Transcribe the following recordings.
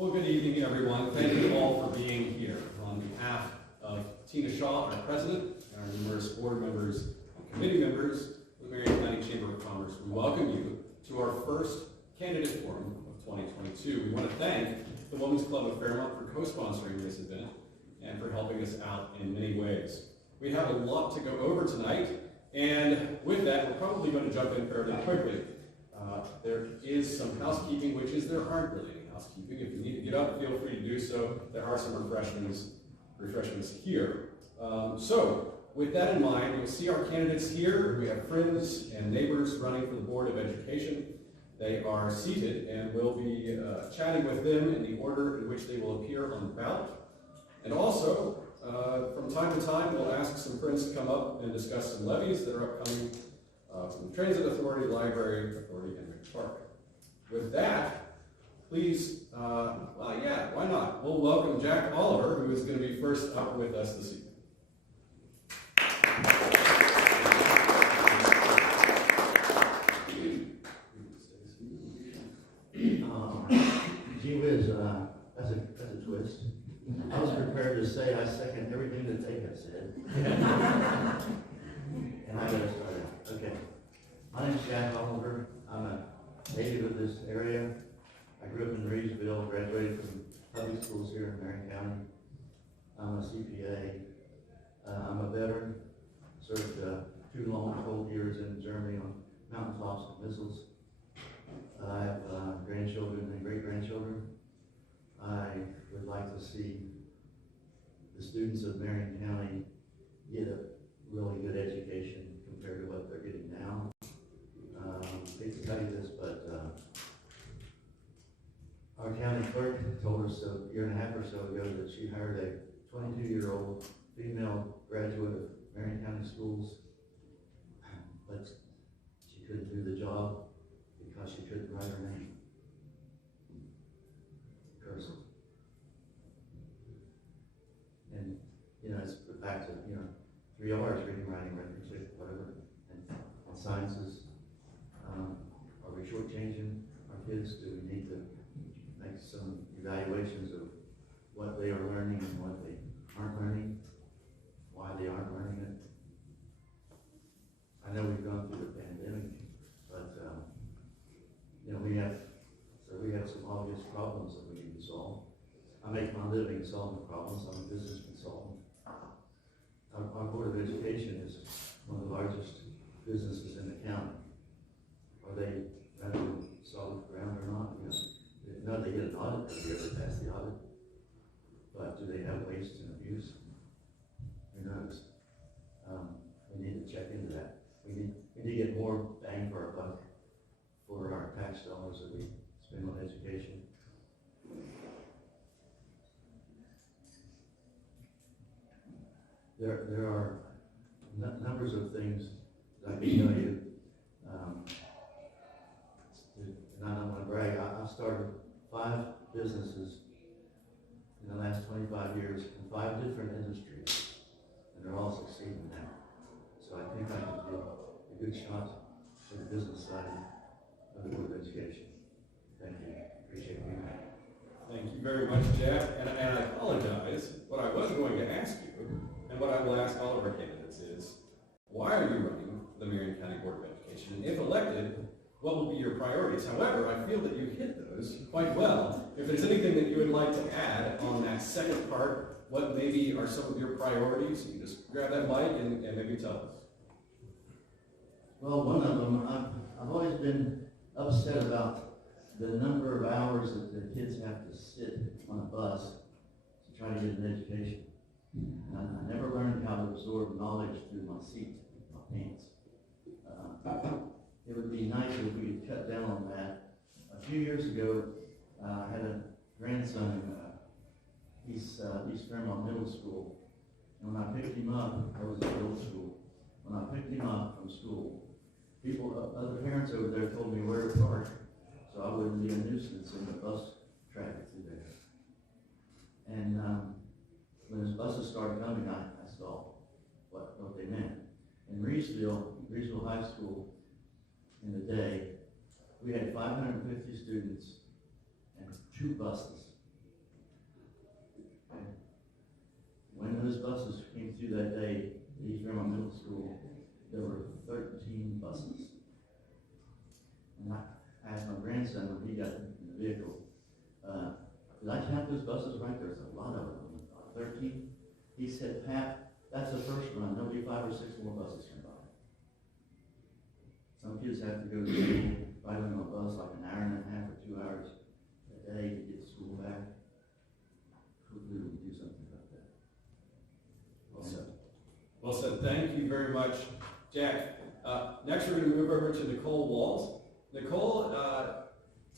Well, good evening, everyone. Thank you all for being here. On behalf of Tina Shaw, our president, and our numerous board members and committee members of the Marion County Chamber of Commerce, we welcome you to our first candidate forum of 2022. We want to thank the Women's Club of Fairmont for co-sponsoring this event and for helping us out in many ways. We have a lot to go over tonight, and with that, we're probably going to jump in fairly quickly. There is some housekeeping, which is there aren't really any housekeeping. If you need to get up, feel free to do so. There are some refreshments here. So, with that in mind, you'll see our candidates here. We have friends and neighbors running for the Board of Education. They are seated, and we'll be chatting with them in the order in which they will appear on the ballot. And also, from time to time, we'll ask some friends to come up and discuss some levies that are upcoming from the Transit Authority, Library Authority, and Ridge Park. With that, please, why not? We'll welcome Jack Oliver, who is going to be first up with us this evening. Gee whiz, that's a twist. I was prepared to say I second everything that they have said. And I got to start out. Okay. My name's Jack Oliver. I'm a native of this area. I grew up in Reedsville, graduated from public schools here in Marion County. I'm a CPA. I'm a veteran. Served 2 long, cold years in Germany on mountaintops and missiles. I have grandchildren and great-grandchildren. I would like to see the students of Marion County get a really good education compared to what they're getting now. I hate to tell you this, but our county clerk told us a year and a half or so ago that she hired a 22-year-old female graduate of Marion County schools, but she couldn't do the job because she couldn't write her name. Cursive. And, it's back to, 3 R's, reading, writing, arithmetic, whatever, and sciences. Are we shortchanging our kids? Do we need to make some evaluations of what they are learning and what they aren't learning, why they aren't learning it? I know we've gone through the pandemic, but we have some obvious problems that we need to solve. I make my living solving problems. I'm a business consultant. Our Board of Education is one of the largest businesses in the county. Are they rather solid ground or not? No, they get an audit every year. They pass the audit. But do they have waste and abuse? Who knows? We need to check into that. We need to get more bang for our buck for our tax dollars that we spend on education. There are numbers of things that I can tell you, and I don't want to brag. I've started 5 businesses in the last 25 years in 5 different industries, and they're all succeeding now. So I think I can give a good shot for the business side of the Board of Education. Thank you. Appreciate being here. Thank you very much, Jack. And I apologize. What I was going to ask you, and what I will ask all of our candidates is, why are you running the Marion County Board of Education? And if elected, what will be your priorities? However, I feel that you hit those quite well. If there's anything that you would like to add on that second part, what maybe are some of your priorities, you can just grab that mic and maybe tell us. Well, one of them, I've always been upset about the number of hours that the kids have to sit on a bus to try to get an education. And I never learned how to absorb knowledge through my seat, my pants. It would be nice if we could cut down on that. A few years ago, I had a grandson in East Fairmont Middle School. And when I picked him up, I was in middle school. When I picked him up from school, other parents over there told me where to park so I wouldn't be a nuisance in the bus traffic through there. And when his buses started coming, I saw what they meant. In Reedsville High School, in the day, we had 550 students and 2 buses when those buses came through that day at East Fairmont Middle School, there were 13 buses. And I asked my grandson when he got in the vehicle, did I count those buses right? There's a lot of them. 13. He said, Pat, that's the first run. There'll be 5 or 6 more buses come by. Some kids have to go to school riding on a bus like an hour and a half or 2 hours a day to get to school back. Hopefully we can do something about that. Well said. Well said. Thank you very much, Jack. Next, we're going to move over to Nicole Waltz. Nicole,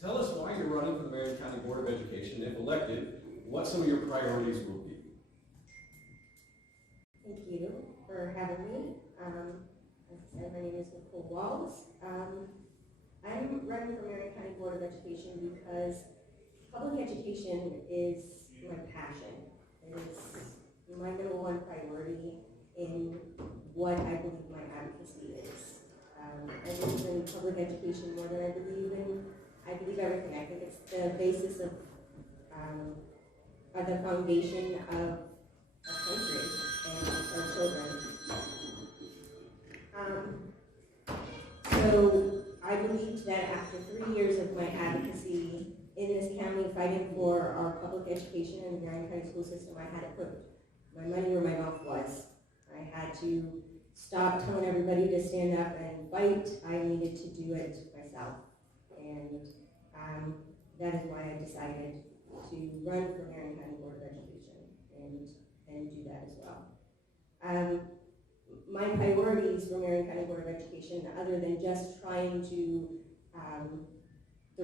tell us why you're running for the Marion County Board of Education. If elected, what some of your priorities will be. Thank you for having me. As I said, my name is Nicole Waltz. I'm running for Marion County Board of Education because public education is my passion. It is my number one priority in what I believe my advocacy is. I believe in public education more than I believe everything. I think it's the basis of the foundation of our country and our children. So I believed that after 3 years of my advocacy in this county fighting for our public education and the Marion County school system, I had to put my money where my mouth was. I had to stop telling everybody to stand up and fight. I needed to do it myself. And that is why I decided to run for Marion County Board of Education and do that as well. My priorities for Marion County Board of Education, other than just trying to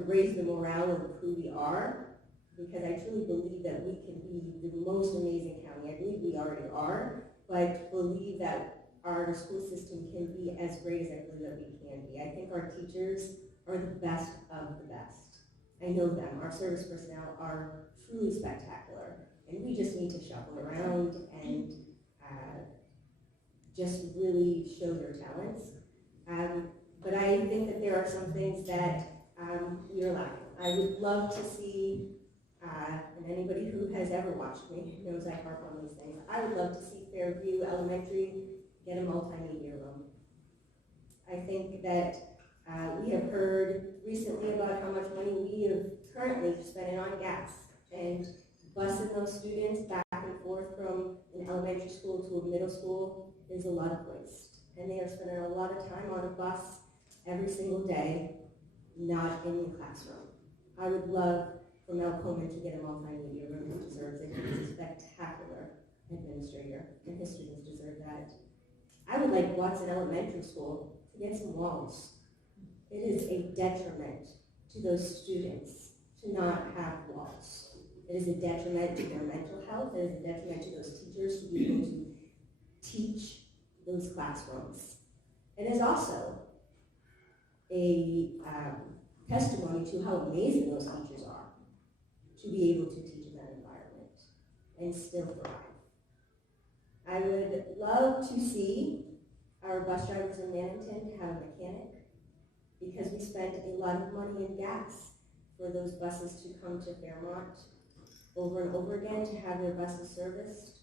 raise the morale of who we are, because I truly believe that we can be the most amazing county. I believe we already are, but believe that our school system can be as great as I believe that we can be. I think our teachers are the best of the best. I know them. Our service personnel are truly spectacular, and we just need to shuffle around and just really show their talents. But I think that there are some things that we are lacking. I would love to see, and anybody who has ever watched me knows I harp on these things, I would love to see Fairview Elementary get a multimedia room. I think that we have heard recently about how much money we have currently spending on gas and busing those students back and forth from an elementary school to a middle school is a lot of waste. And they are spending a lot of time on a bus every single day, not in the classroom. I would love for Mel Coleman to get a multimedia room. He deserves it. He's a spectacular administrator, and his students deserve that. I would like Watson Elementary School to get some walls. It is a detriment to those students to not have walls. It is a detriment to their mental health. It is a detriment to those teachers to be able to teach those classrooms. It is also a testimony to how amazing those teachers are to be able to teach in that environment and still thrive. I would love to see our bus drivers in Mannington have a mechanic, because we spent a lot of money in gas for those buses to come to Fairmont over and over again to have their buses serviced.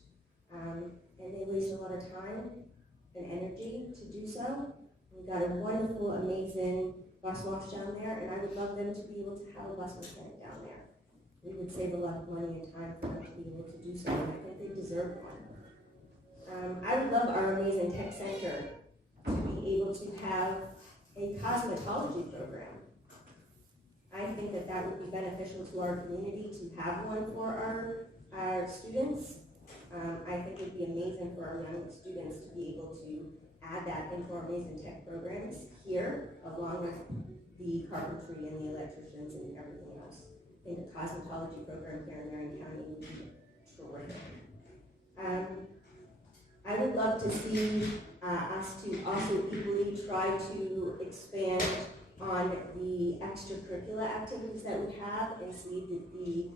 And they waste a lot of time and energy to do so. We've got a wonderful, amazing bus wash down there, and I would love them to be able to have a bus mechanic down there. We would save a lot of money and time for them to be able to do so, and I think they deserve one. I would love our amazing tech center to be able to have a cosmetology program. I think that that would be beneficial to our community to have one for our students. I think it would be amazing for our young students to be able to add that into our amazing tech programs here, along with the carpentry and the electricians and everything else. I think a cosmetology program here in Marion County would be terrific. I would love to see us to also equally try to expand on the extracurricular activities that we have and see that the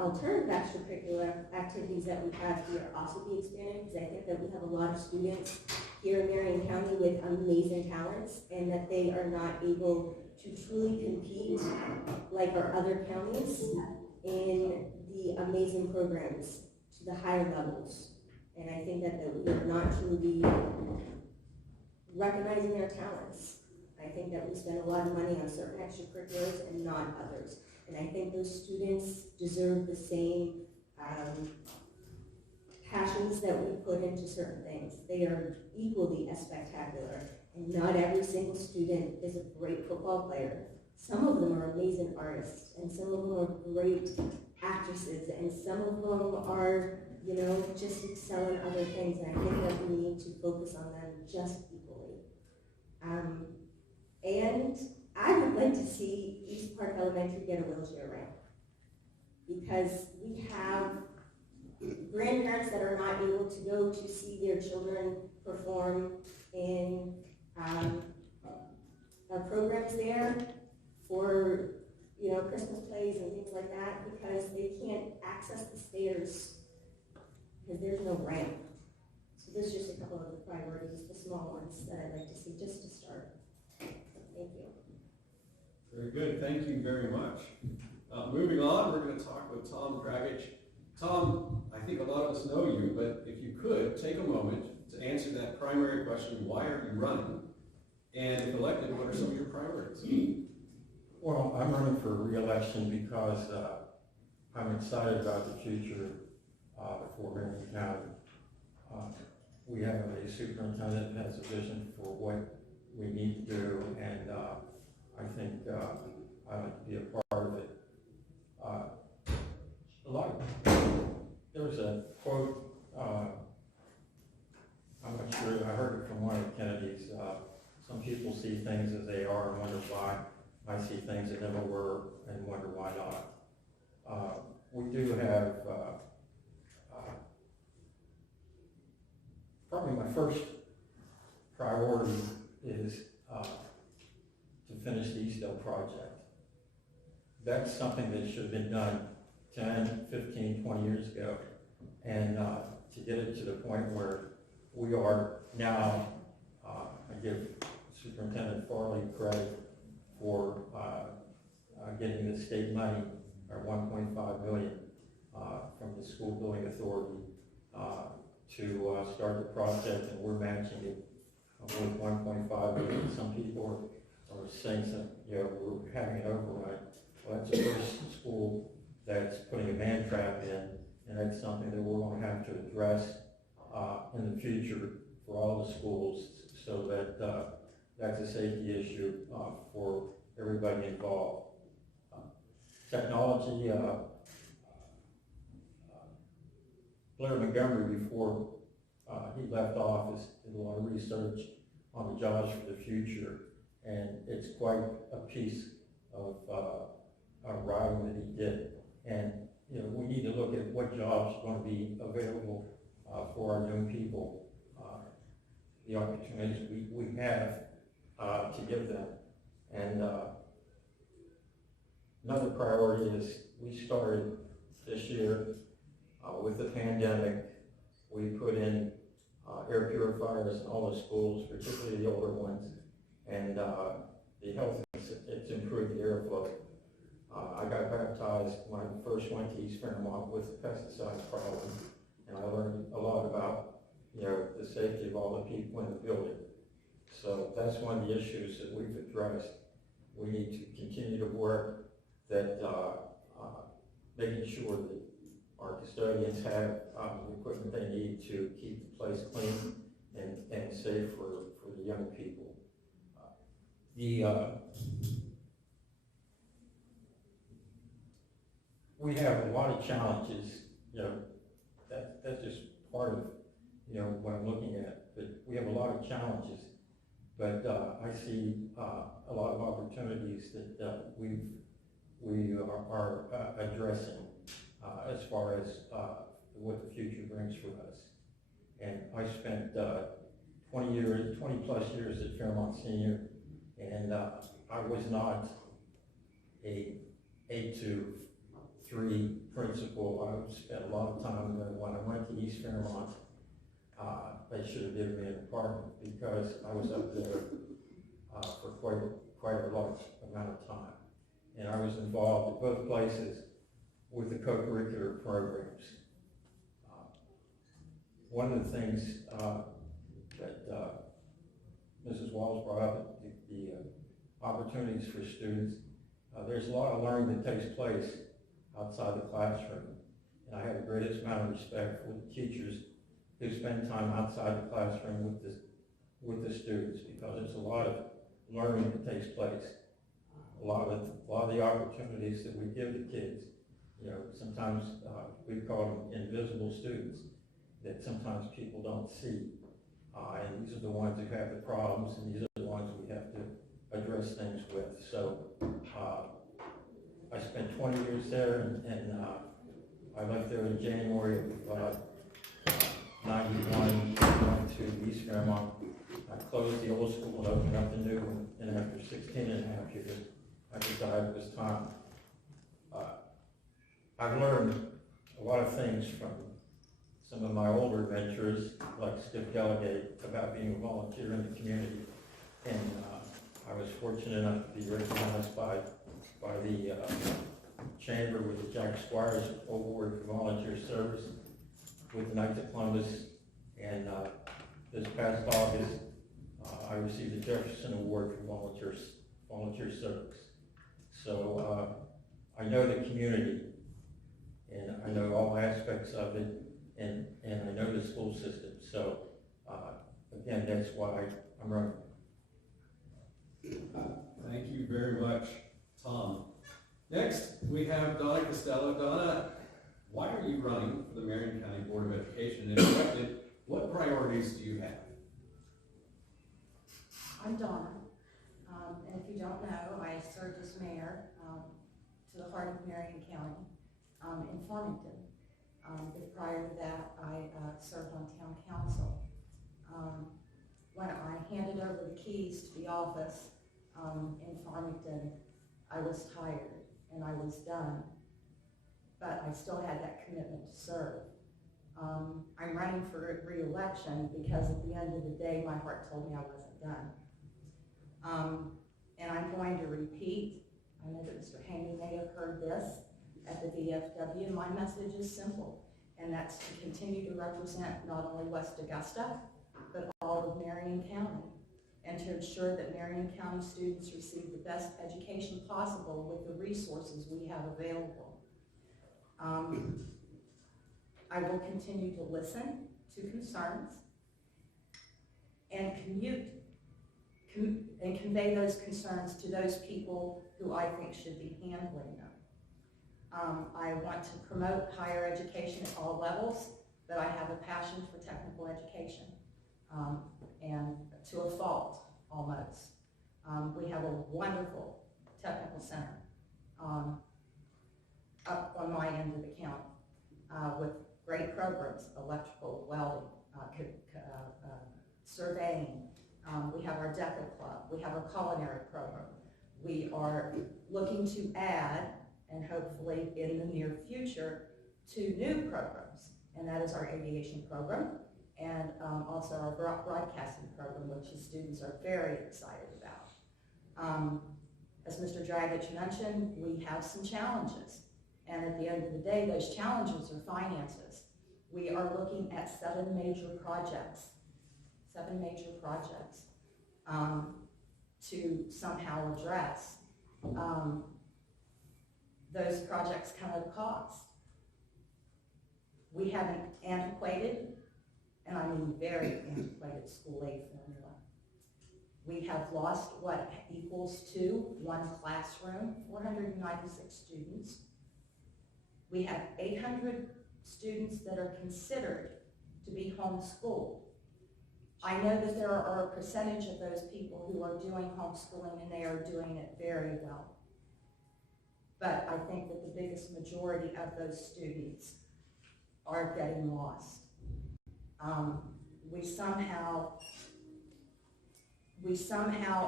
alternative extracurricular activities that we have here also be expanded, because I think that we have a lot of students here in Marion County with amazing talents, and that they are not able to truly compete like our other counties in the amazing programs to the higher levels And I think that we are not truly recognizing their talents. I think that we spend a lot of money on certain extracurriculars and not others. And I think those students deserve the same passions that we put into certain things. They are equally as spectacular. And not every single student is a great football player. Some of them are amazing artists, and some of them are great actresses, and some of them are, you know, just excel in other things. And I think that we need to focus on them just equally. And I would like to see East Park Elementary get a wheelchair ramp, because we have grandparents that are not able to go to see their children perform in programs there for, you know, Christmas plays and things like that, because they can't access the stairs because there's no ramp. So there's just a couple of the priorities, the small ones that I'd like to see just to start. Thank you. Very good, thank you very much. Moving on, we're going to talk with Tom Dragic. Tom, I think a lot of us know you, but if you could take a moment to answer that primary question, why are you running? And if elected, what are some of your priorities? Well, I'm running for re-election because I'm excited about the future for Marion County. We have a superintendent that has a vision for what we need to do, and I think I like to be a part of it. There was a quote, I'm not sure, I heard it from one of the Kennedys. Some people see things as they are and wonder why. I see things that never were and wonder why not. We do have, probably my first priority is to finish the Eastdale project. That's something that should have been done 10, 15, 20 years ago. And to get it to the point where we are now, I give Superintendent Farley credit for getting the state money, or $1.5 million from the School Building Authority to start the project, and we're matching it with $1.5 million. Some people are saying that, you know, we're having an overrun. Well, that's the first school that's putting a man trap in, and that's something that we're going to have to address in the future for all the schools, so that that's a safety issue for everybody involved. Technology, Blair Montgomery, before he left office, did a lot of research on the jobs for the future, and it's quite a piece of writing that he did. And you know, we need to look at what jobs are going to be available for our young people, the opportunities we have to give them. And another priority is we started this year with the pandemic. We put in air purifiers in all the schools, particularly the older ones, and the health, it's improved the airflow. I got baptized when I first went to East Fairmont with the pesticide problem, and I learned a lot about, you know, the safety of all the people in the building. So that's one of the issues that we've addressed. We need to continue to work that making sure that our custodians have the equipment they need to keep the place clean and safe for the young people. We have a lot of challenges, you know, that's just part of, you know, what I'm looking at, but we have a lot of challenges, but I see a lot of opportunities that we are addressing as far as what the future brings for us. And I spent 20 plus years at Fairmont Senior, and I was not a 8-to-3 principal. I spent a lot of time there. When I went to East Fairmont, they should have given me an apartment because I was up there for quite a large amount of time. And I was involved at both places with the co-curricular programs. one of the things that Mrs. Waltz brought up, the opportunities for students, there's a lot of learning that takes place outside the classroom. And I have the greatest amount of respect for the teachers who spend time outside the classroom with the students, because there's a lot of learning that takes place. A lot of the opportunities that we give the kids, you know, sometimes we call them invisible students that sometimes people don't see. And these are the ones who have the problems, and these are the ones we have to address things with. So I spent 20 years there, and I left there in January of 91, went to East Fairmont. I closed the old school and opened up the new one, and after 16 and a half years, I decided it was time. I've learned a lot of things from some of my older ventures, like Skip Delegate, about being a volunteer in the community. And I was fortunate enough to be recognized by the Chamber with the Jack Squires Award for Volunteer Service with the Knights of Columbus. And this past August, I received the Jefferson Award for volunteer service. So I know the community, and I know all aspects of it, and I know the school system. So again, that's why I'm running. Thank you very much, Tom. Next, we have Donna Costello. Donna, why are you running for the Marion County Board of Education? And if elected, what priorities do you have? I'm Donna, and if you don't know, I served as mayor to the heart of Marion County in Farmington. But prior to that, I served on town council. When I handed over the keys to the office in Farmington, I was tired and I was done, but I still had that commitment to serve. I'm running for re-election because at the end of the day, my heart told me I wasn't done. And I'm going to repeat, I know that Mr. Haney may have heard this at the VFW, and my message is simple, and that's to continue to represent not only West Augusta, but all of Marion County, and to ensure that Marion County students receive the best education possible with the resources we have available. I will continue to listen to concerns and convey those concerns to those people who I think should be handling them. I want to promote higher education at all levels, but I have a passion for technical education, and to a fault, almost. We have a wonderful technical center up on my end of the county with great programs, electrical, welding, surveying. We have our DECA Club. We have our culinary program. We are looking to add, and hopefully in the near future, 2 new programs, and that is our aviation program and also our broadcasting program, which the students are very excited about. As Mr. Dragich mentioned, we have some challenges, and at the end of the day, those challenges are finances. We are looking at 7 major projects to somehow address. Those projects come at a cost. We have an antiquated, and I mean very antiquated, school aid formula. We have lost what equals to 1 classroom, 496 students. We have 800 students that are considered to be homeschooled. I know that there are a percentage of those people who are doing homeschooling, and they are doing it very well. But I think that the biggest majority of those students are getting lost. We somehow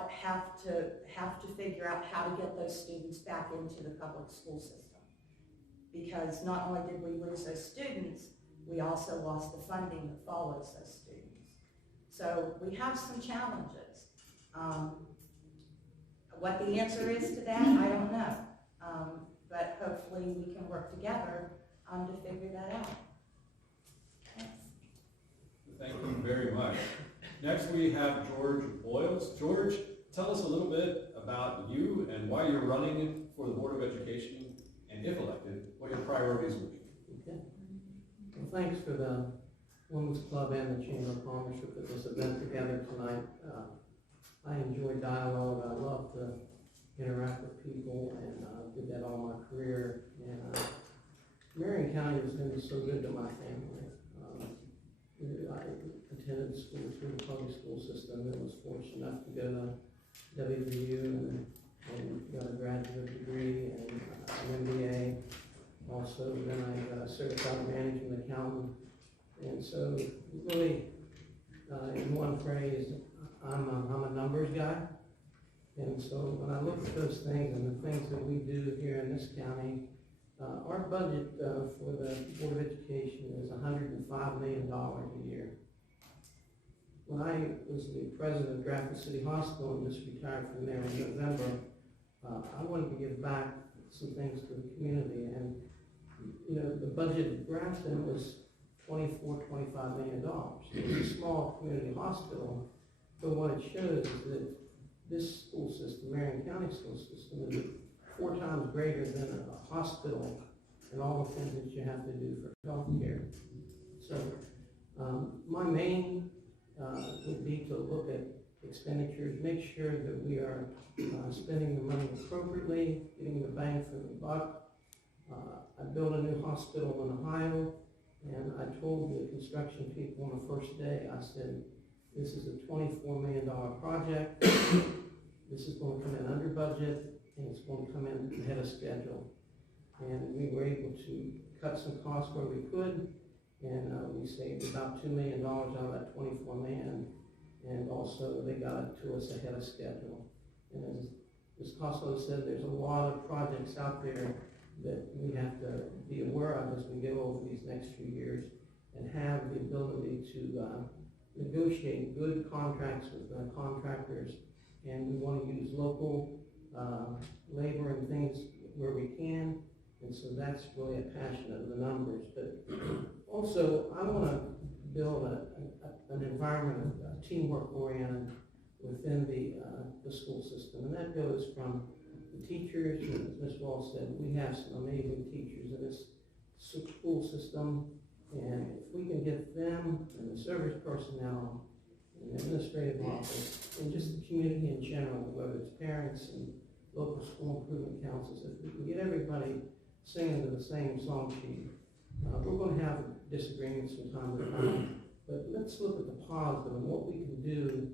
have to figure out how to get those students back into the public school system. Because not only did we lose those students, we also lost the funding that follows those students. So we have some challenges. What the answer is to that, I don't know. But hopefully we can work together to figure that out. Thanks. Thank you very much. Next, we have George Boyles. George, tell us a little bit about you and why you're running for the Board of Education, and if elected, what your priorities will be. Okay. Well, thanks for the Women's Club and the Chamber of Commerce for putting this event together tonight. I enjoy dialogue. I love to interact with people, and did that all my career. And Marion County has been so good to my family. I attended school through the public school system and was fortunate enough to go to WVU and got a graduate degree and an MBA. Also, then I got a certified management accountant. And so really, in one phrase, I'm a numbers guy. And so when I look at those things and the things that we do here in this county, our budget for the Board of Education is $105 million a year. When I was the president of Grafton City Hospital and just retired from there in November, I wanted to give back some things to the community. And, you know, the budget at Grafton was $25 million. It's a small community hospital, but what it shows is that this school system, Marion County school system, is 4 times greater than a hospital and all the things that you have to do for health care. So my main would be to look at expenditures, make sure that we are spending the money appropriately, getting the bang for the buck. I built a new hospital in Ohio, and I told the construction people on the first day, I said, this is a $24 million project. This is going to come in under budget, and it's going to come in ahead of schedule. And we were able to cut some costs where we could, and we saved about $2 million out of that $24 million, and also they got it to us ahead of schedule. And as Ms. Costello said, there's a lot of projects out there that we have to be aware of as we go over these next few years, and have the ability to negotiate good contracts with contractors, and we want to use local labor and things where we can, and so that's really a passion of the numbers. But also, I want to build an environment of teamwork oriented within the school system, and that goes from the teachers. As Ms. Waltz said, we have some amazing teachers in this school system, and if we can get them and the service personnel and the administrative office and just the community in general, whether it's parents and local school improvement councils, if we can get everybody singing to the same song sheet, we're going to have disagreements from time to time, but let's look at the positive and what we can do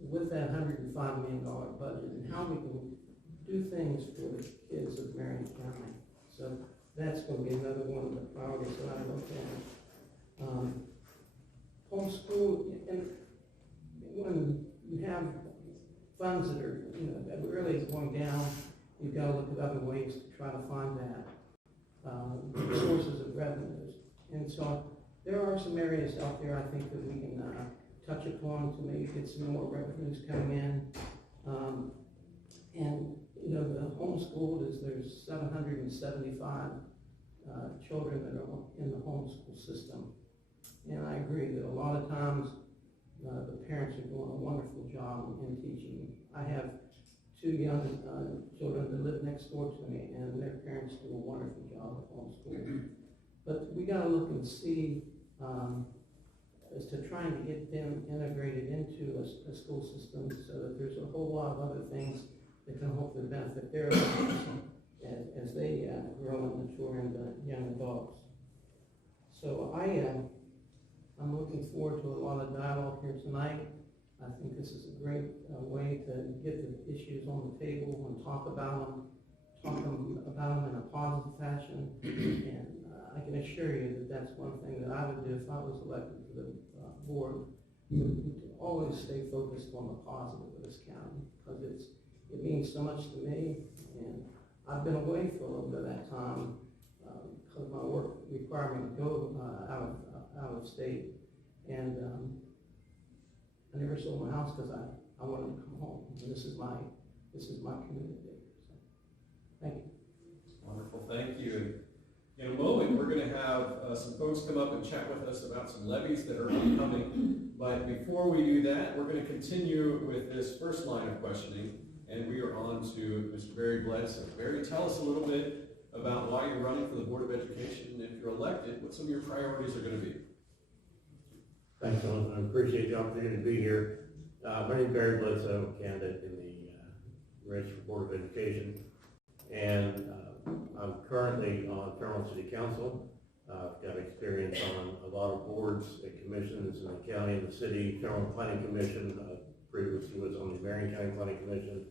with that $105 million budget and how we can do things for the kids of Marion County. So that's going to be another one of the priorities that I look at. Homeschool, and when you have funds that are, that really is going down, you've got to look at other ways to try to find that, sources of revenues. And so there are some areas out there I think that we can touch upon to maybe get some more revenues coming in. And the homeschooled there's 775 children that are in the homeschool system. And I agree that a lot of times the parents are doing a wonderful job in teaching. I have 2 young children that live next door to me, and their parents do a wonderful job at homeschooling. But we got to look and see as to trying to get them integrated into a school system so that there's a whole lot of other things that can hopefully benefit their lives as they grow and mature into young adults. So I'm looking forward to a lot of dialogue here tonight. I think this is a great way to get the issues on the table and talk about them in a positive fashion. And I can assure you that that's one thing that I would do if I was elected to the board, to always stay focused on the positive of this county, because it means so much to me. And I've been away for a little bit of that time because my work required me to go out of state, and I never sold my house because I wanted to come home. And this is my community. So, thank you. Wonderful, thank you. In a moment, we're going to have have some folks come up and chat with us about some levies that are upcoming. But before we do that, we're going to continue with this first line of questioning, and we are on to Mr. Barry Bledsoe. Barry, tell us a little bit about why you're running for the Board of Education, and if you're elected, what some of your priorities are going to be. Thanks, Alan. I appreciate the opportunity to be here. My name is Barry Bledsoe, I'm a candidate in the race for Board of Education. And I'm currently on Fairmont City Council. I've got experience on a lot of boards and commissions in the county and the city. Fairmont Planning Commission, previously was on the Marion County Planning Commission.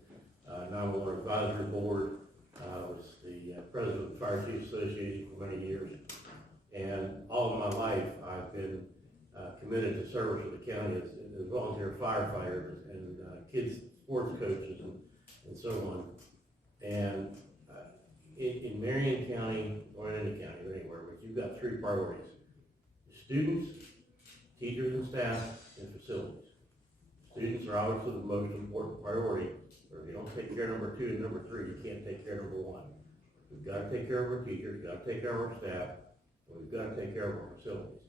Now I'm on Advisory Board. Was the president of the Fire Chiefs Association for many years. And all of my life I've been committed to service with the county as volunteer firefighters and kids sports coaches and so on. And in Marion County, or in any county, or anywhere, but you've got three priorities: students, teachers and staff, and facilities. Students are obviously the most important priority. Or if you don't take care of number 2 and number 3, you can't take care of number 1. We've got to take care of our teachers, we've got to take care of our staff, and we've got to take care of our facilities.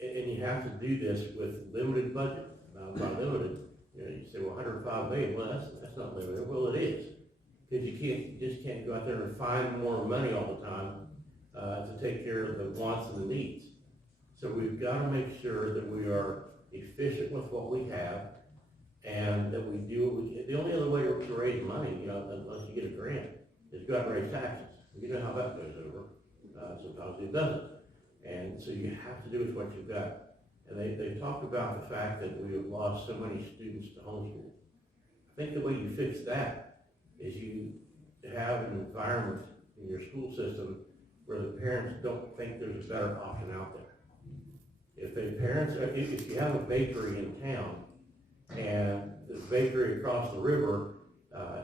And you have to do this with limited budget. Now, by limited, you say, well, 105 million, well, that's not limited. Well, it is. Because you just can't go out there and find more money all the time to take care of the wants and the needs. So we've got to make sure that we are efficient with what we have, and that we do what we can. The only other way to raise money, unless you get a grant, is go out and raise taxes. You know how that goes over. Sometimes it doesn't. And so you have to do with what you've got. And they talk about the fact that we have lost so many students to homeschool. I think the way you fix that is you have an environment in your school system where the parents don't think there's a better option out there. If you have a bakery in town and the bakery across the river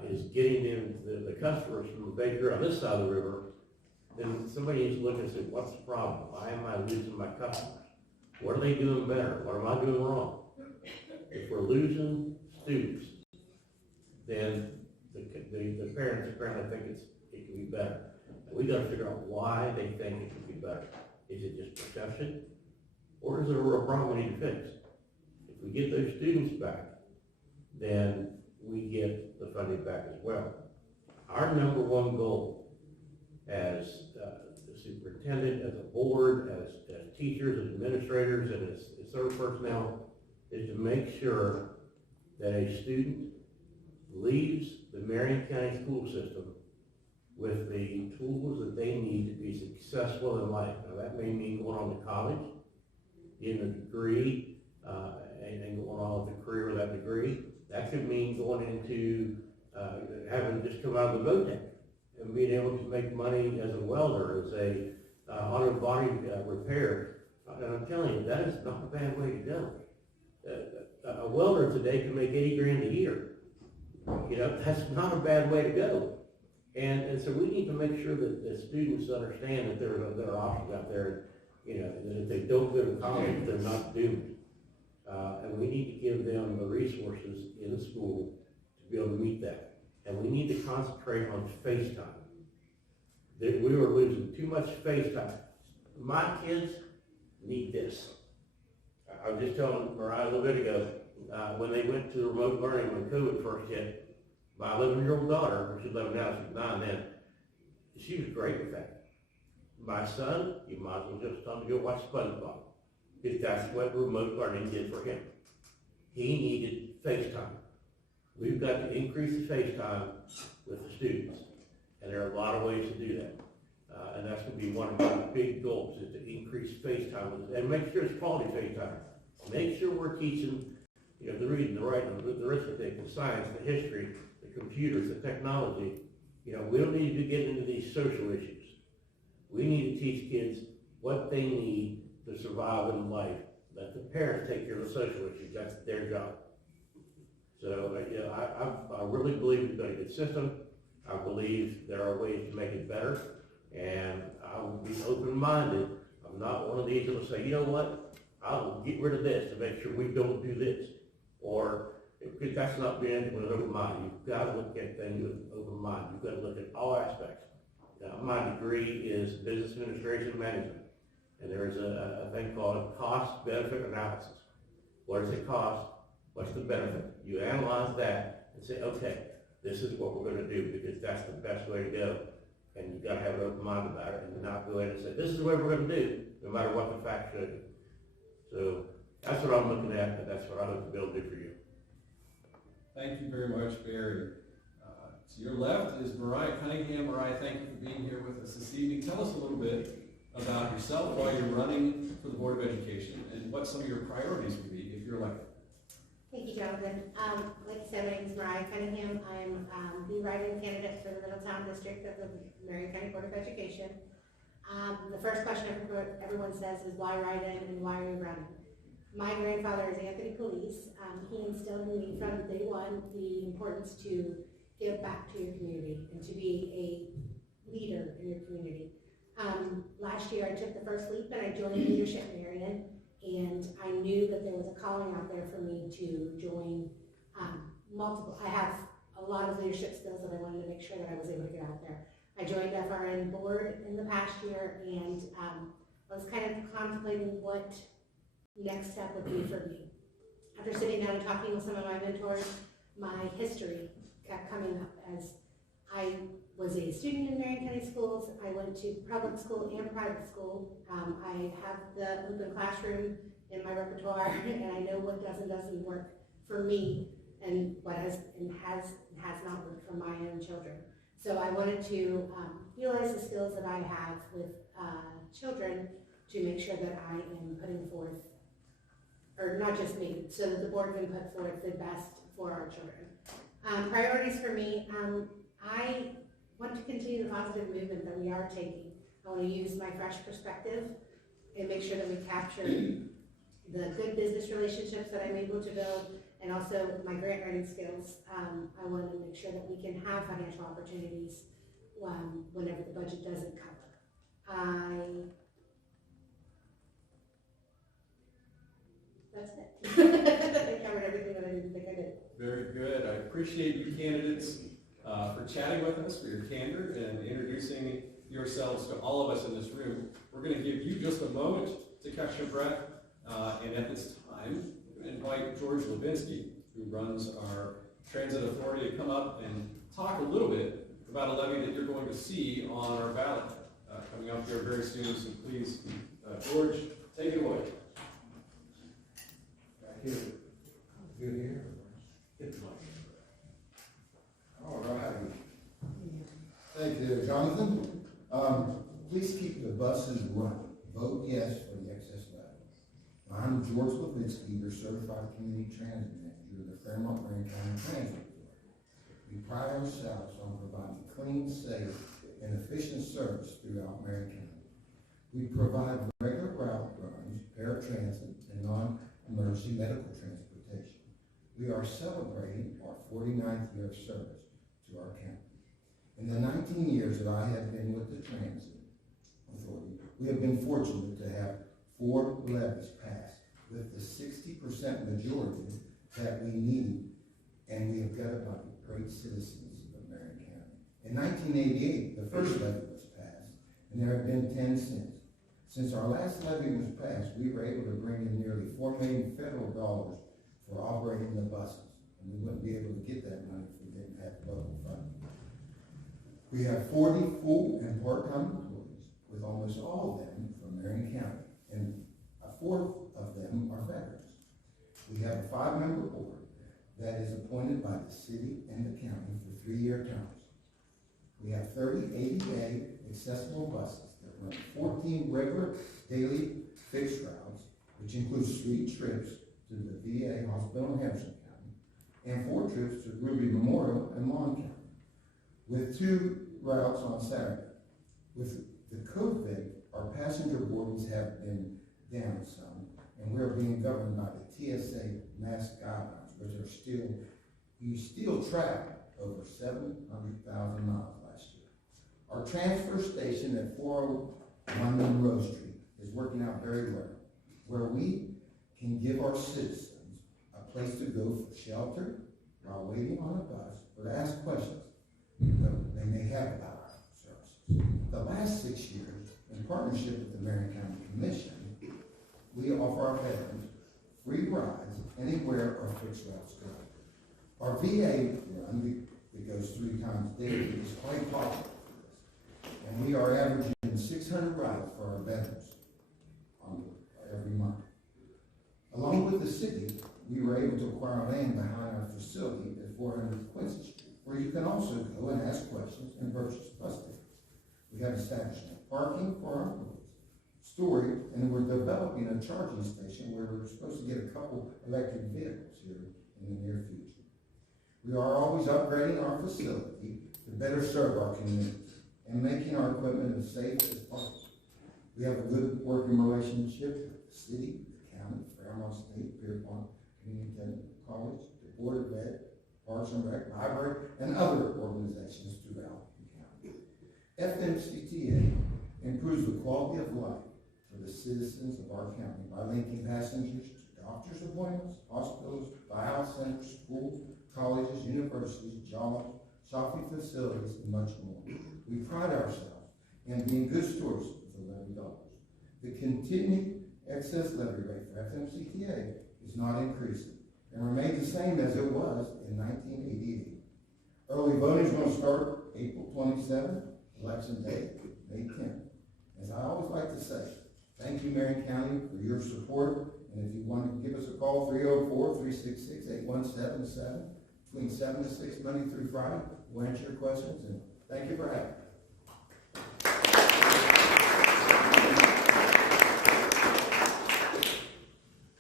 is getting in the customers from the bakery on this side of the river, then somebody needs to look and say, what's the problem? Why am I losing my customers? What are they doing better? What am I doing wrong? If we're losing students, then the parents apparently think it can be better. And we got to figure out why they think it can be better. Is it just perception? Or is there a real problem we need to fix? If we get those students back, then we get the funding back as well. Our number one goal as the superintendent, as a board, as teachers, as administrators, and as service personnel, is to make sure that a student leaves the Marion County school system with the tools that they need to be successful in life. Now that may mean going on to college, getting a degree, and going on with a career with that degree. That could mean going into having just come out of the boat deck and being able to make money as a welder, as a auto body repair. And I'm telling you, that is not a bad way to go. A welder today can make 80 grand a year. That's not a bad way to go. And so we need to make sure that the students understand that there are options out there, that if they don't go to college, they're not doomed. And we need to give them the resources in the school to be able to meet that. And we need to concentrate on face time. We were losing too much face time. My kids need this. I was just telling Mariah a little bit ago, when they went to remote learning when COVID first hit, my 11-year-old daughter, she's 11 now, she's 9 then, she was great with that. My son, you might as well just tell him to go watch SpongeBob, because that's what remote learning did for him. He needed FaceTime. We've got to increase the FaceTime with the students, and there are a lot of ways to do that. And that's going to be one of my big goals, is to increase FaceTime and make sure it's quality FaceTime. Make sure we're teaching, the reading, the writing, the arithmetic, the science, the history, the computers, the technology. We don't need to get into these social issues. We need to teach kids what they need to survive in life. Let the parents take care of the social issues. That's their job. So, I really believe we've got a good system. I believe there are ways to make it better. And I will be open-minded. I'm not one of these that will say, you know what, I'll get rid of this to make sure we don't do this. Or, because that's not being with an open mind. You've got to look at things with an open mind. You've got to look at all aspects. My degree is business administration management, and there is a thing called cost-benefit analysis. What does it cost? What's the benefit? You analyze that and say, okay, this is what we're gonna do, because that's the best way to go. And you've gotta have an open mind about it, and not go in and say, this is what we're gonna do, no matter what the facts show you. So, that's what I'm looking at, and that's what I hope to be able to do for you. Thank you very much, Barry. To your left is Mariah Cunningham. Mariah, thank you for being here with us this evening. Tell us a little bit about yourself, why you're running for the Board of Education, and what some of your priorities would be if you're elected. Thank you, Jonathan. Like I said, my name is Mariah Cunningham. I'm the Ryden candidate for the Middletown District of the Marion County Board of Education. The first question everyone says is, why Ryden and why are you running? My grandfather is Anthony Police. He instilled in me from day one the importance to give back to your community and to be a leader in your community. Last year I took the first leap and I joined Leadership Marion, and I knew that there was a calling out there for me to join I have a lot of leadership skills that I wanted to make sure that I was able to get out there. I joined FRN board in the past year, and I was kind of contemplating what next step would be for me. After sitting down and talking with some of my mentors, my history kept coming up as I was a student in Marion County schools. I went to public school and private school. I have the open classroom in my repertoire, and I know what does and doesn't work for me, and what has not worked for my own children. So I wanted to utilize the skills that I have with children to make sure that I am putting forth, or not just me, so that the board can put forth the best for our children. Priorities for me, I want to continue the positive movement that we are taking. I want to use my fresh perspective and make sure that we capture the good business relationships that I'm able to build, and also my grant writing skills. I want to make sure that we can have financial opportunities whenever the budget doesn't cover. That's it. I covered everything that I didn't think I did. Very good. I appreciate you candidates for chatting with us, for your candor, and introducing yourselves to all of us in this room. We're going to give you just a moment to catch your breath, and at this time, I'm going to invite George Levinsky, who runs our transit authority, to come up and talk a little bit about a levy that you're going to see on our ballot coming up here very soon. So please, George, take it away. Back here. Good here. Get the mic. All right. Thank you, Jonathan. Please keep the buses running. Vote yes for the excess levy. I'm George Levinsky, your certified community transit manager of the Fairmont Marion County Transit Authority. We pride ourselves on providing clean, safe, and efficient service throughout Marion County. We provide regular route runs, paratransit, and non-emergency medical transportation. We are celebrating our 49th year of service to our county. In the 19 years that I have been with the Transit Authority, we have been fortunate to have 4 levies passed with the 60% majority that we need, and we have got it by the great citizens of Marion County. In 1988, the first levy was passed, and there have been 10 since. Since our last levy was passed, we were able to bring in nearly $4 million federal dollars for operating the buses, and we wouldn't be able to get that money if we didn't have local funding. We have 40 full and part-time employees, with almost all of them from Marion County, and a 4th of them are veterans. We have a 5-member board that is appointed by the city and the county for 3-year terms. We have 30 ADA accessible buses that run 14 regular daily fixed routes, which includes 3 trips to the VA hospital in Henderson County, and 4 trips to Ruby Memorial and Mon County, with 2 routes on Saturday. With the COVID, our passenger boardings have been down some, and we're being governed by the TSA mask guidelines, which are you still track over 700,000 miles last year. Our transfer station at 401 Monroe Street is working out very well, where we can give our citizens a place to go for shelter while waiting on a bus or to ask questions that they may have about our services. 6 years, in partnership with the Marion County Commission, we offer our veterans free rides anywhere our fixed routes go. Our VA run, that goes 3 times daily, is quite popular for this. And we are averaging 600 rides for our veterans every month. Along with the city, we were able to acquire land behind our facility at 400 Quincy Street, where you can also go and ask questions and purchase bus tickets. We have established parking for our employees, storage, and we're developing a charging station where we're supposed to get a couple electric vehicles here in the near future. We are always upgrading our facility to better serve our communities and making our equipment as safe as possible. We have a good working relationship with the city, the county, Fairmont State, Pierpont Community College, the Board of Ed, Parks and Rec, Library, and other organizations throughout the county. FMCTA improves the quality of life for the citizens of our county by linking passengers to doctor's appointments, hospitals, buyout centers, schools, colleges, universities, jobs, shopping facilities, and much more. We pride ourselves in being good stewards of the levy dollars. The continued excess levy rate for FMCTA is not increasing and remains the same as it was in 1988. Early voting is going to start April 27th, election day, May 10th. As I always like to say, thank you, Marion County, for your support. And if you want to give us a call, 304-366-8177, between 7 to 6, Monday through Friday. We'll answer your questions, and thank you for having me.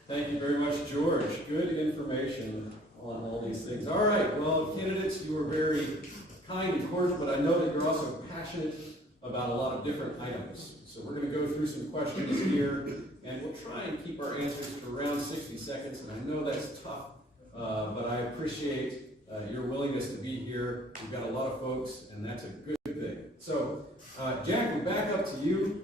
Thank you very much, George. Good information on all these things. All right, well, candidates, you were very kind and cordial, but I know that you're also passionate about a lot of different items. So we're going to go through some questions here, and we'll try and keep our answers to around 60 seconds, and I know that's tough, but I appreciate your willingness to be here. We've got a lot of folks, and that's a good thing. So, Jack, we're back up to you.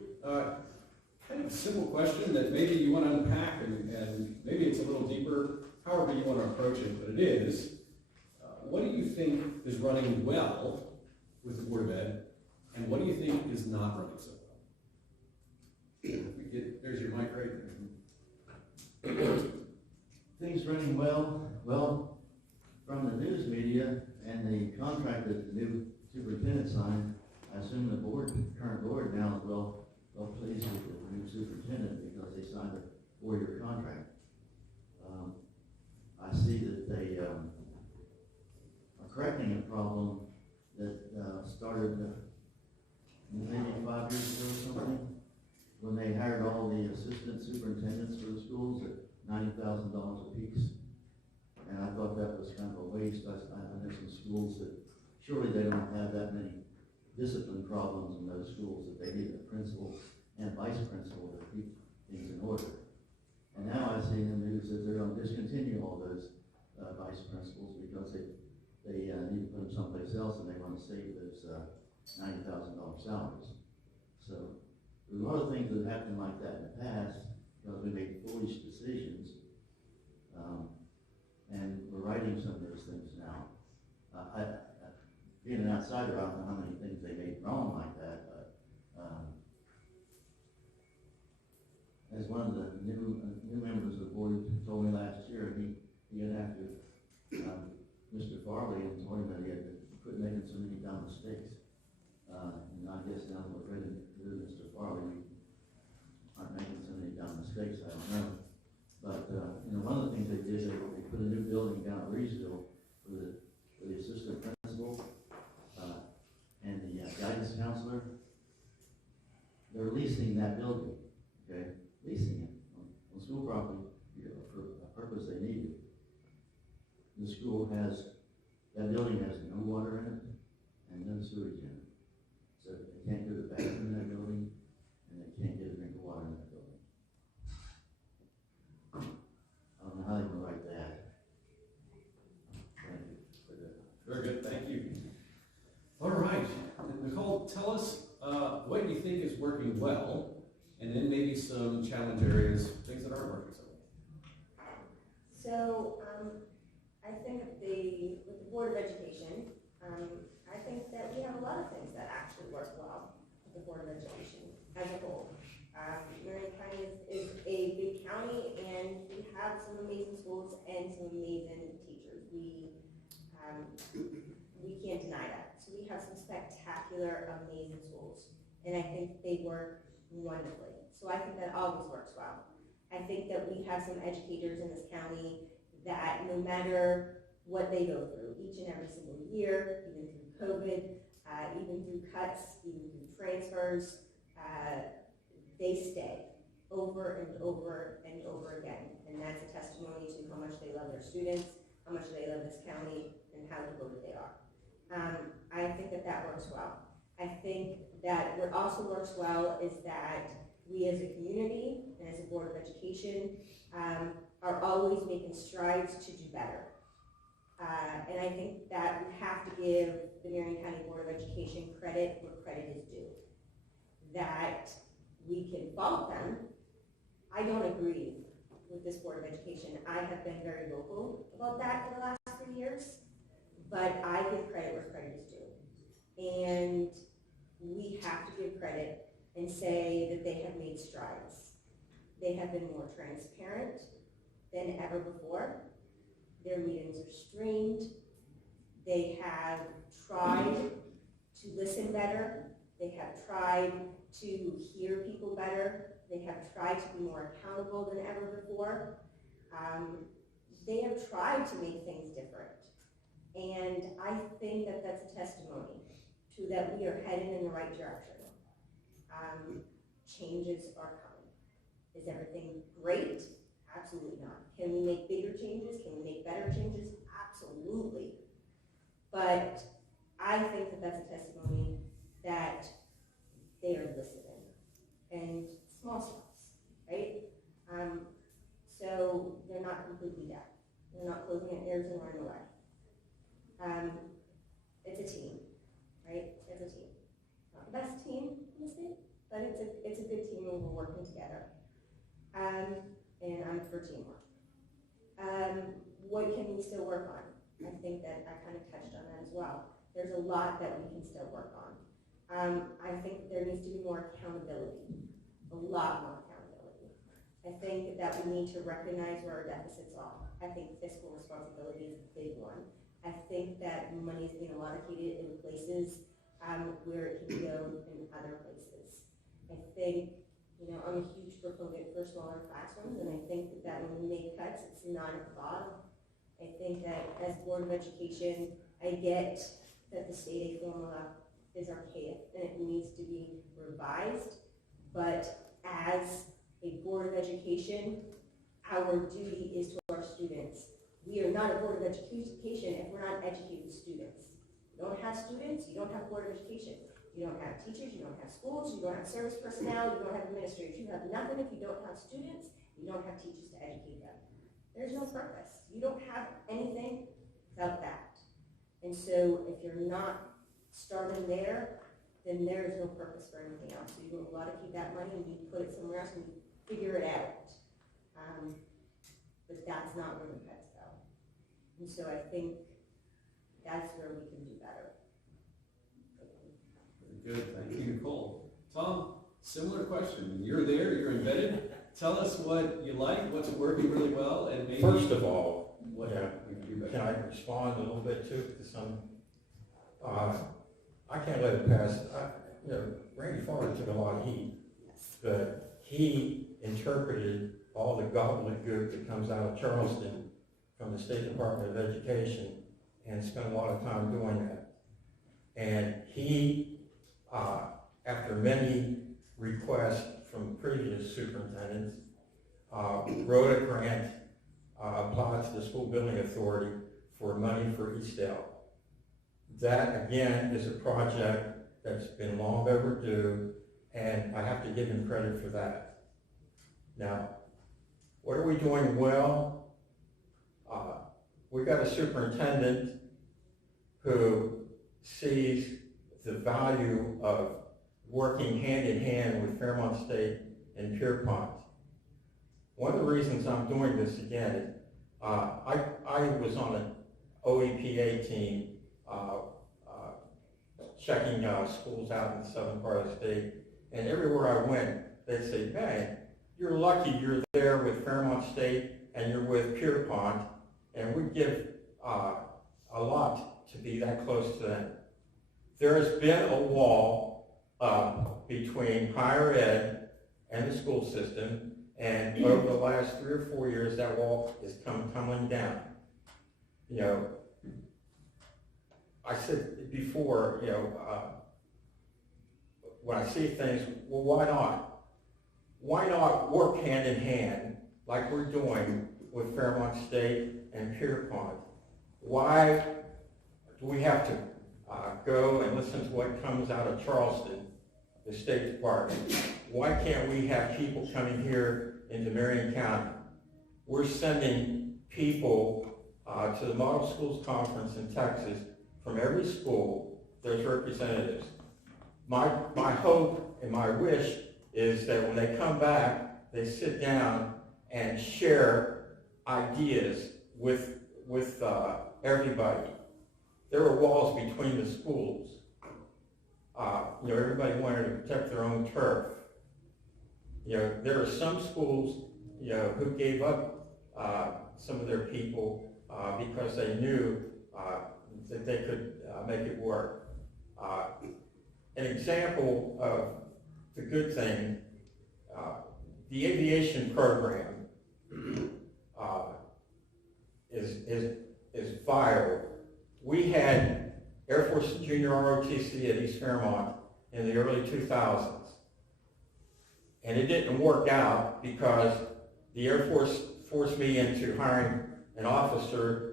Kind of a simple question that maybe you want to unpack, and maybe it's a little deeper, however you want to approach it, but it is, what do you think is running well with the Board of Ed, and what do you think is not running so well? There's your mic right there. Things running well, from the news media and the contract that the new superintendent signed, I assume the current board now is well pleased with the new superintendent because they signed a 4-year contract. I see that they are correcting a problem that started maybe 5 years ago or something, when they hired all the assistant superintendents for the schools at $90,000 a piece. And I thought that was kind of a waste. I know some schools that surely they don't have that many discipline problems in those schools that they need a principal and vice principal to keep things in order. And now I see in the news that they're going to discontinue all those vice principals because they need to put them someplace else and they want to save those $90,000 salaries. So there's a lot of things that have happened like that in the past because we made foolish decisions. And we're writing some of those things now. Being an outsider, I don't know how many things they made wrong like that, but as one of the new members of the board told me last year, he got after Mr. Farley and told him that he had quit making so many dumb mistakes. And I guess now that we're ready to do Mr. Farley, we aren't making so many dumb mistakes, I don't know. But, one of the things they did, they put a new building down at Reesville for the assistant principal and the guidance counselor. They're leasing that building, okay? Leasing it on school property for a purpose they need it. The school that building has no water in it and no sewage in it. So they can't go to the bathroom in that building and they can't get a drink of water in that building. I don't know how they can write that. Thank you for that. Very good, thank you. All right, Nicole, tell us what you think is working well, and then maybe some challenge areas, things that aren't working so well. So, I think with the Board of Education, I think that we have a lot of things that actually work well. the Board of Education as a whole. Marion County is a big county, and we have some amazing schools and some amazing teachers. We can't deny that. So we have some spectacular, amazing schools, and I think they work wonderfully. So I think that always works well. I think that we have some educators in this county that no matter what they go through, each and every single year, even through COVID, even through cuts, even through transfers, they stay over and over and over again. And that's a testimony to how much they love their students, how much they love this county, and how devoted they are. I think that that works well. I think that what also works well is that we as a community and as a Board of Education are always making strides to do better. And I think that we have to give the Marion County Board of Education credit where credit is due. That we can fault them. I don't agree with this Board of Education. I have been very vocal about that for the last 3 years, but I give credit where credit is due. And we have to give credit and say that they have made strides. They have been more transparent than ever before. Their meetings are streamed. They have tried to listen better. They have tried to hear people better. They have tried to be more accountable than ever before. They have tried to make things different. And I think that that's a testimony to that we are headed in the right direction. Changes are coming. Is everything great? Absolutely not. Can we make bigger changes? Can we make better changes? Absolutely. But I think that that's a testimony that they are listening, and small steps, right? So they're not completely deaf. They're not closing their ears and running away. It's a team, right? It's a team. Not the best team in the state, but it's a good team, and we're working together. And I'm for teamwork. What can we still work on? I think that I kind of touched on that as well. There's a lot that we can still work on. I think there needs to be more accountability, a lot more accountability. I think that we need to recognize where our deficits are. I think fiscal responsibility is a big one. I think that money is being allocated in places where it can go in other places. I think, I'm a huge proponent for smaller classrooms, and I think that when we make cuts, it's not at the bottom. I think that as Board of Education, I get that the state aid formula is archaic and it needs to be revised, but as a Board of Education, our duty is to our students. We are not a Board of Education if we're not educating students. You don't have students, you don't have Board of Education. You don't have teachers, you don't have schools, you don't have service personnel, you don't have administrators. You have nothing if you don't have students, you don't have teachers to educate them. There's no purpose. You don't have anything without that. And so if you're not starting there, then there is no purpose for anything else. So you want to keep that money and you put it somewhere else and you figure it out. But that's not where the cuts go. And so I think that's where we can do better. Very good, thank you, Nicole. Tom, similar question. You're there, you're embedded. Tell us what you like, what's working really well, and maybe First of all, what we can do can better. I respond a little bit too to some, I can't let it pass, Randy Farr took a lot of heat, but he interpreted all the gobbledygook that comes out of Charleston from the State Department of Education and spent a lot of time doing that. And he, after many requests from previous superintendents, wrote a grant, applied to the School Building Authority for money for Eastdale. That, again, is a project that's been long overdue, and I have to give him credit for that. Now, what are we doing well? We've got a superintendent who sees the value of working hand in hand with Fairmont State and Pierpont. One of the reasons I'm doing this again is I was on an OEPA team checking schools out in the southern part of the state, and everywhere I went, they'd say, man, you're lucky you're there with Fairmont State and you're with Pierpont, and we give a lot to be that close to them. There has been a wall between higher ed and the school system, and over the last 3 or 4 years, that wall is tumbling down. You know, I said before, you know, when I see things, well, why not? Why not work hand in hand like we're doing with Fairmont State and Pierpont? Why do we have to go and listen to what comes out of Charleston, the State Department? Why can't we have people coming here into Marion County? We're sending people to the Model Schools Conference in Texas. From every school, there's representatives. My hope and my wish is that when they come back, they sit down and share ideas with everybody. There were walls between the schools. You know, everybody wanted to protect their own turf. You know, there are some schools, you know, who gave up some of their people because they knew that they could make it work. An example of the good thing, the aviation program is vital. We had Air Force Junior ROTC at East Fairmont in the early 2000s. And it didn't work out because the Air Force forced me into hiring an officer,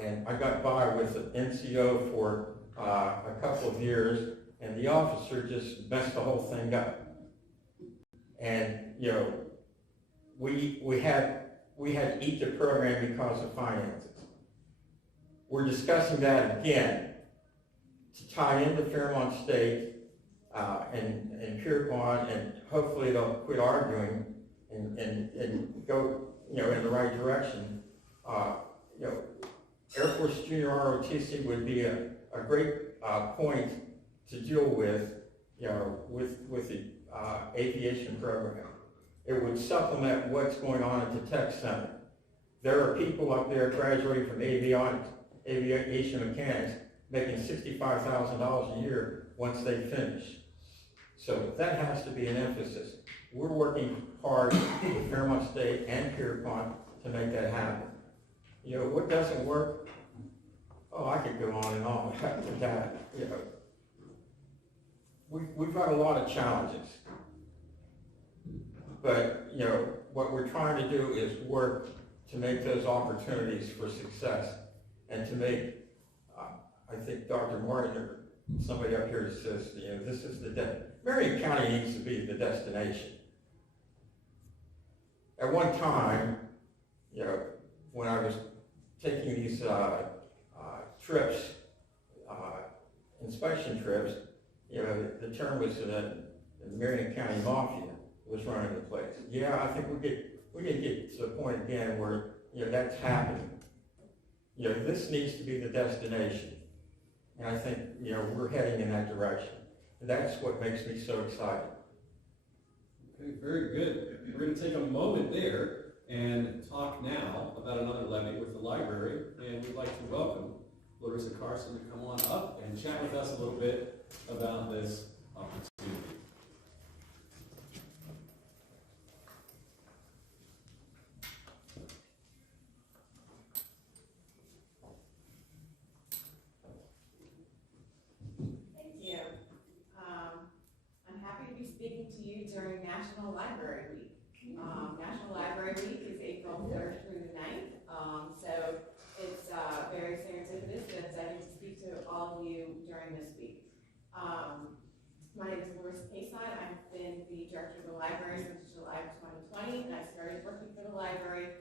and I got by with an NCO for a couple of years, and the officer just messed the whole thing up. And, you know, we had to eat the program because of finances. We're discussing that again to tie into Fairmont State and Pierpont, and hopefully they'll quit arguing and go, you know, in the right direction. You know, Air Force Junior ROTC would be a great point to deal with, you know, with the aviation program. It would supplement what's going on at the Tech Center. There are people up there graduating from aviation mechanics making $65,000 a year once they finish. So that has to be an emphasis. We're working hard with Fairmont State and Pierpont to make that happen. You know, what doesn't work? Oh, I could go on and on with that. You know, we've got a lot of challenges. But, you know, what we're trying to do is work to make those opportunities for success and to make, I think Dr. Martin or somebody up here says, you know, this is Marion County needs to be the destination. At one time, you know, when I was taking these trips, inspection trips, you know, the term was the Marion County Mafia was running the place. Yeah, I think we need to get to the point again where, you know, that's happening. You know, this needs to be the destination. And I think, you know, we're heading in that direction. And that's what makes me so excited. Okay, very good. We're going to take a moment there and talk now about another levy with the library. And we'd like to welcome Larissa Carson to come on up and chat with us a little bit about this opportunity. During National Library Week. National Library Week is April 3rd through the 9th, so it's very serendipitous that I get to speak to all of you during this week. My name is Maurice Kason. I've been the director of the library since July of 2020, and I started working for the library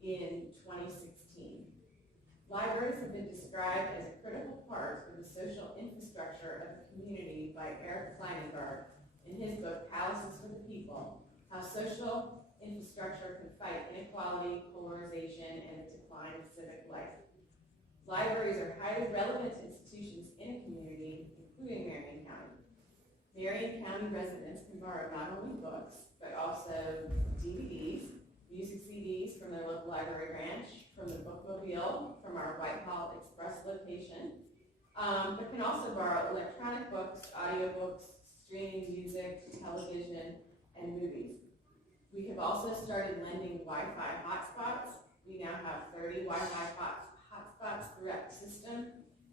in 2016. Libraries have been described as a critical part of the social infrastructure of the community by Eric Kleinenberg in his book, Palaces for the People, How Social Infrastructure Can Fight Inequality, Polarization, and the Decline of Civic Life. Libraries are highly relevant institutions in a community, including Marion County. Marion County residents can borrow not only books, but also DVDs, music CDs from their local library branch, from the bookmobile, from our Whitehall Express location, but can also borrow electronic books, audiobooks, streaming music, television, and movies. We have also started lending Wi-Fi hotspots. We now have 30 Wi-Fi hotspots throughout the system,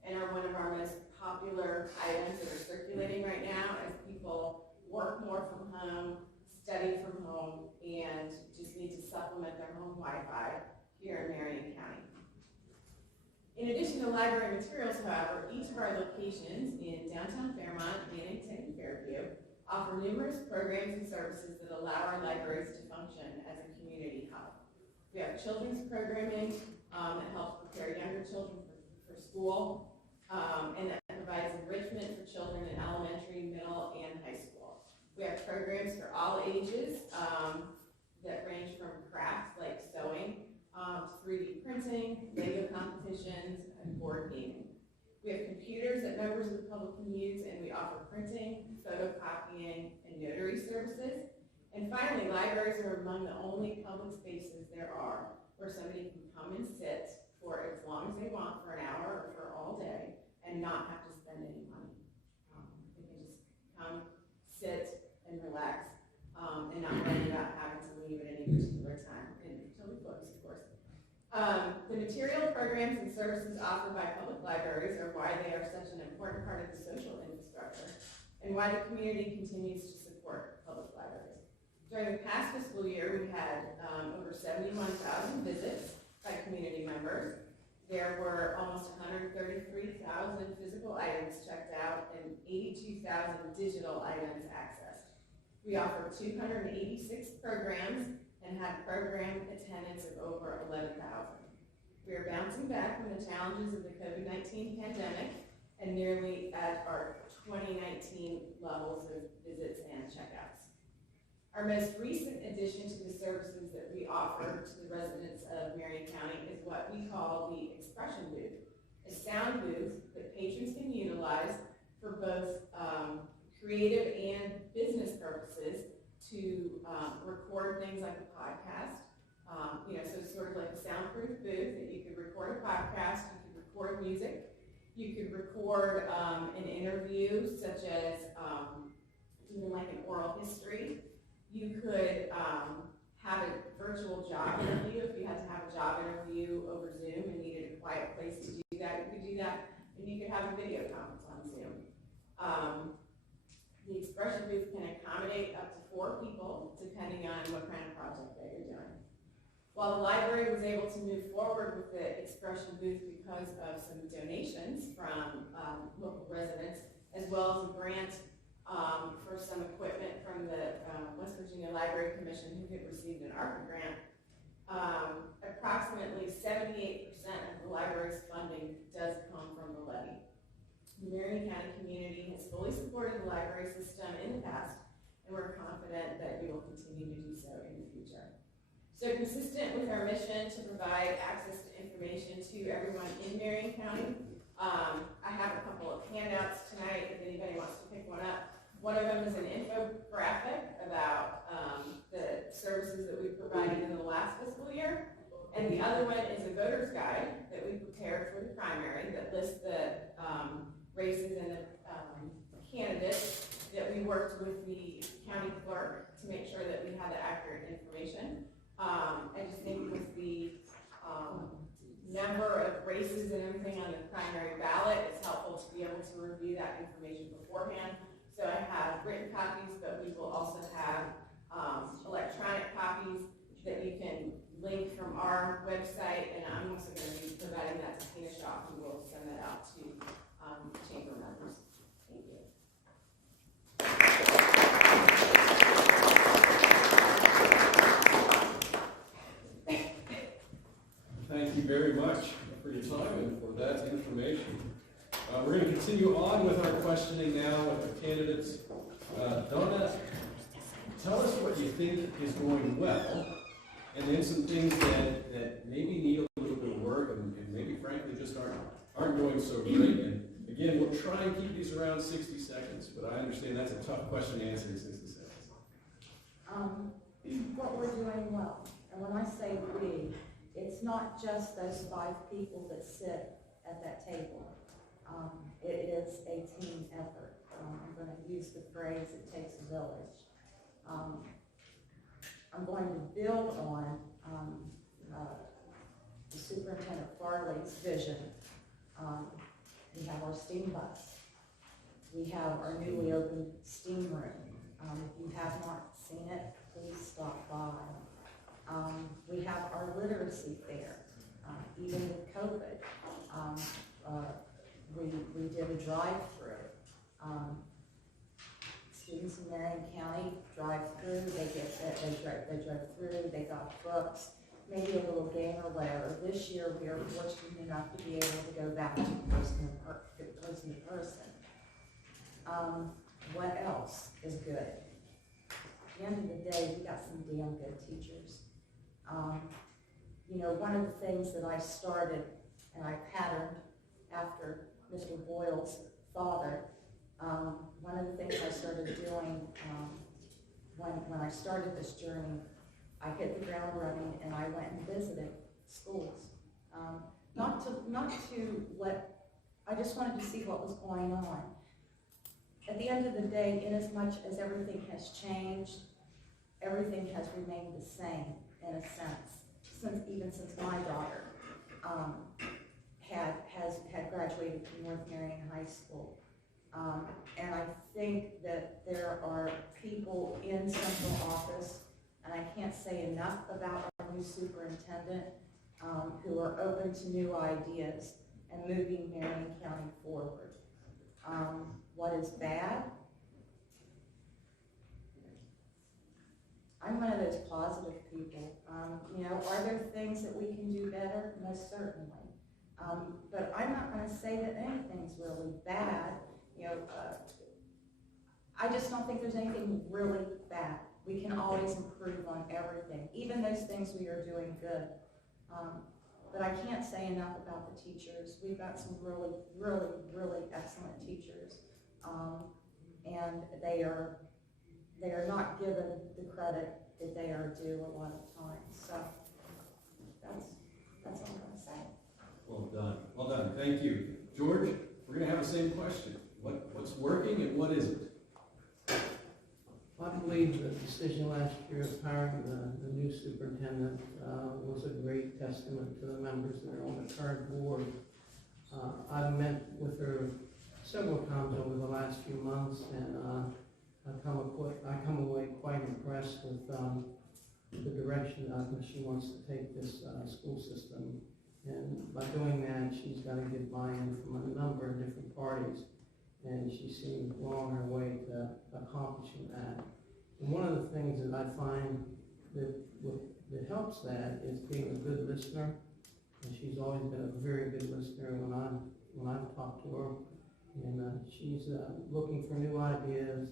and are one of our most popular items that are circulating right now as people work more from home, study from home, and just need to supplement their home Wi-Fi here in Marion County. In addition to library materials, however, each of our locations in downtown Fairmont, Mannington, and Fairview offer numerous programs and services that allow our libraries to function as a community hub. We have children's programming that helps prepare younger children for school, and that provides enrichment for children in elementary, middle, and high school. We have programs for all ages that range from crafts like sewing, 3D printing, Lego competitions, and board gaming. We have computers that members of the public can use, and we offer printing, photocopying, and notary services. And finally, libraries are among the only public spaces there are where somebody can come and sit for as long as they want, for an hour or for all day, and not have to spend any money. They can just come, sit, and relax, and not worry about having to leave at any particular time, until we close, of course. The material programs and services offered by public libraries are why they are such an important part of the social infrastructure, and why the community continues to support public libraries. During the past fiscal year, we had over 71,000 visits by community members. There were almost 133,000 physical items checked out and 82,000 digital items accessed. We offered 286 programs and had program attendance of over 11,000. We are bouncing back from the challenges of the COVID-19 pandemic and nearly at our 2019 levels of visits and checkouts. Our most recent addition to the services that we offer to the residents of Marion County is what we call the expression booth, a sound booth that patrons can utilize for both creative and business purposes to record things like a podcast. So sort of like a soundproof booth that you could record a podcast, you could record music, you could record an interview such as even like an oral history. You could have a virtual job interview if you had to have a job interview over Zoom and needed a quiet place to do that. You could do that, and you could have a video conference on Zoom. The expression booth can accommodate up to 4 people, depending on what kind of project that you're doing. While the library was able to move forward with the expression booth because of some donations from local residents, as well as a grant for some equipment from the West Virginia Library Commission, who had received an ARPA grant, approximately 78% of the library's funding does come from the levy. The Marion County community has fully supported the library system in the past, and we're confident that we will continue to do so in the future. So consistent with our mission to provide access to information to everyone in Marion County, I have a couple of handouts tonight if anybody wants to pick one up. One of them is an infographic about the services that we provided in the last fiscal year, and the other one is a voter's guide that we prepared for the primary that lists the races and the candidates that we worked with the county clerk to make sure that we had the accurate information. I just think with the number of races and everything on the primary ballot, it's helpful to be able to review that information beforehand. So I have written copies, but we will also have electronic copies that you can link from our website, and I'm also going to be providing that to Tina Shaw, who will send that out to chamber members. Thank you. Thank you very much for your time and for that information. We're going to continue on with our questioning now with the candidates. Donna, tell us what you think is going well, and then some things that maybe need a little bit of work and maybe frankly just aren't aren't going so great. And again, we'll try and keep these around 60 seconds, but I understand that's a tough question to answer in 60 seconds. What we're doing well, and when I say we, it's not just those 5 people that sit at that table. It is a team effort. I'm going to use the phrase, it takes a village. I'm going to build on the Superintendent Farley's vision. We have our steam bus. We have our newly opened steam room. If you have not seen it, please stop by. We have our literacy fair. Even with COVID, we did a drive-through. Students in Marion County drive through, they drove through, they got books, maybe a little game or whatever. This year, we are fortunate enough to be able to go back to person to person. What else is good? At the end of the day, we got some damn good teachers. You know, one of the things that I started and I patterned after Mr. Boyle's father, one of the things I started doing when I started this journey, I hit the ground running and I went and visited schools. I just wanted to see what was going on. At the end of the day, in as much as everything has changed, everything has remained the same in a sense, even since my daughter had graduated from North Marion High School. And I think that there are people in central office, and I can't say enough about our new superintendent, who are open to new ideas and moving Marion County forward. What is bad? I'm one of those positive people. You know, are there things that we can do better? Most certainly. But I'm not going to say that anything's really bad. You know, I just don't think there's anything really bad. We can always improve on everything, even those things we are doing good. But I can't say enough about the teachers. We've got some really, really, really excellent teachers, and they are not given the credit that they are due a lot of times. So that's all I'm going to say. Well done. Well done. Thank you. George, we're going to have the same question. What's working and what isn't? I believe the decision last year of hiring the new superintendent was a great testament to the members that are on the current board. I've met with her several times over the last few months, and I come away quite impressed with the direction that she wants to take this school system. And by doing that, she's got to get buy-in from a number of different parties, and she seems well on her way to accomplishing that. And one of the things that I find that helps that is being a good listener, and she's always been a very good listener when I've talked to her, and she's looking for new ideas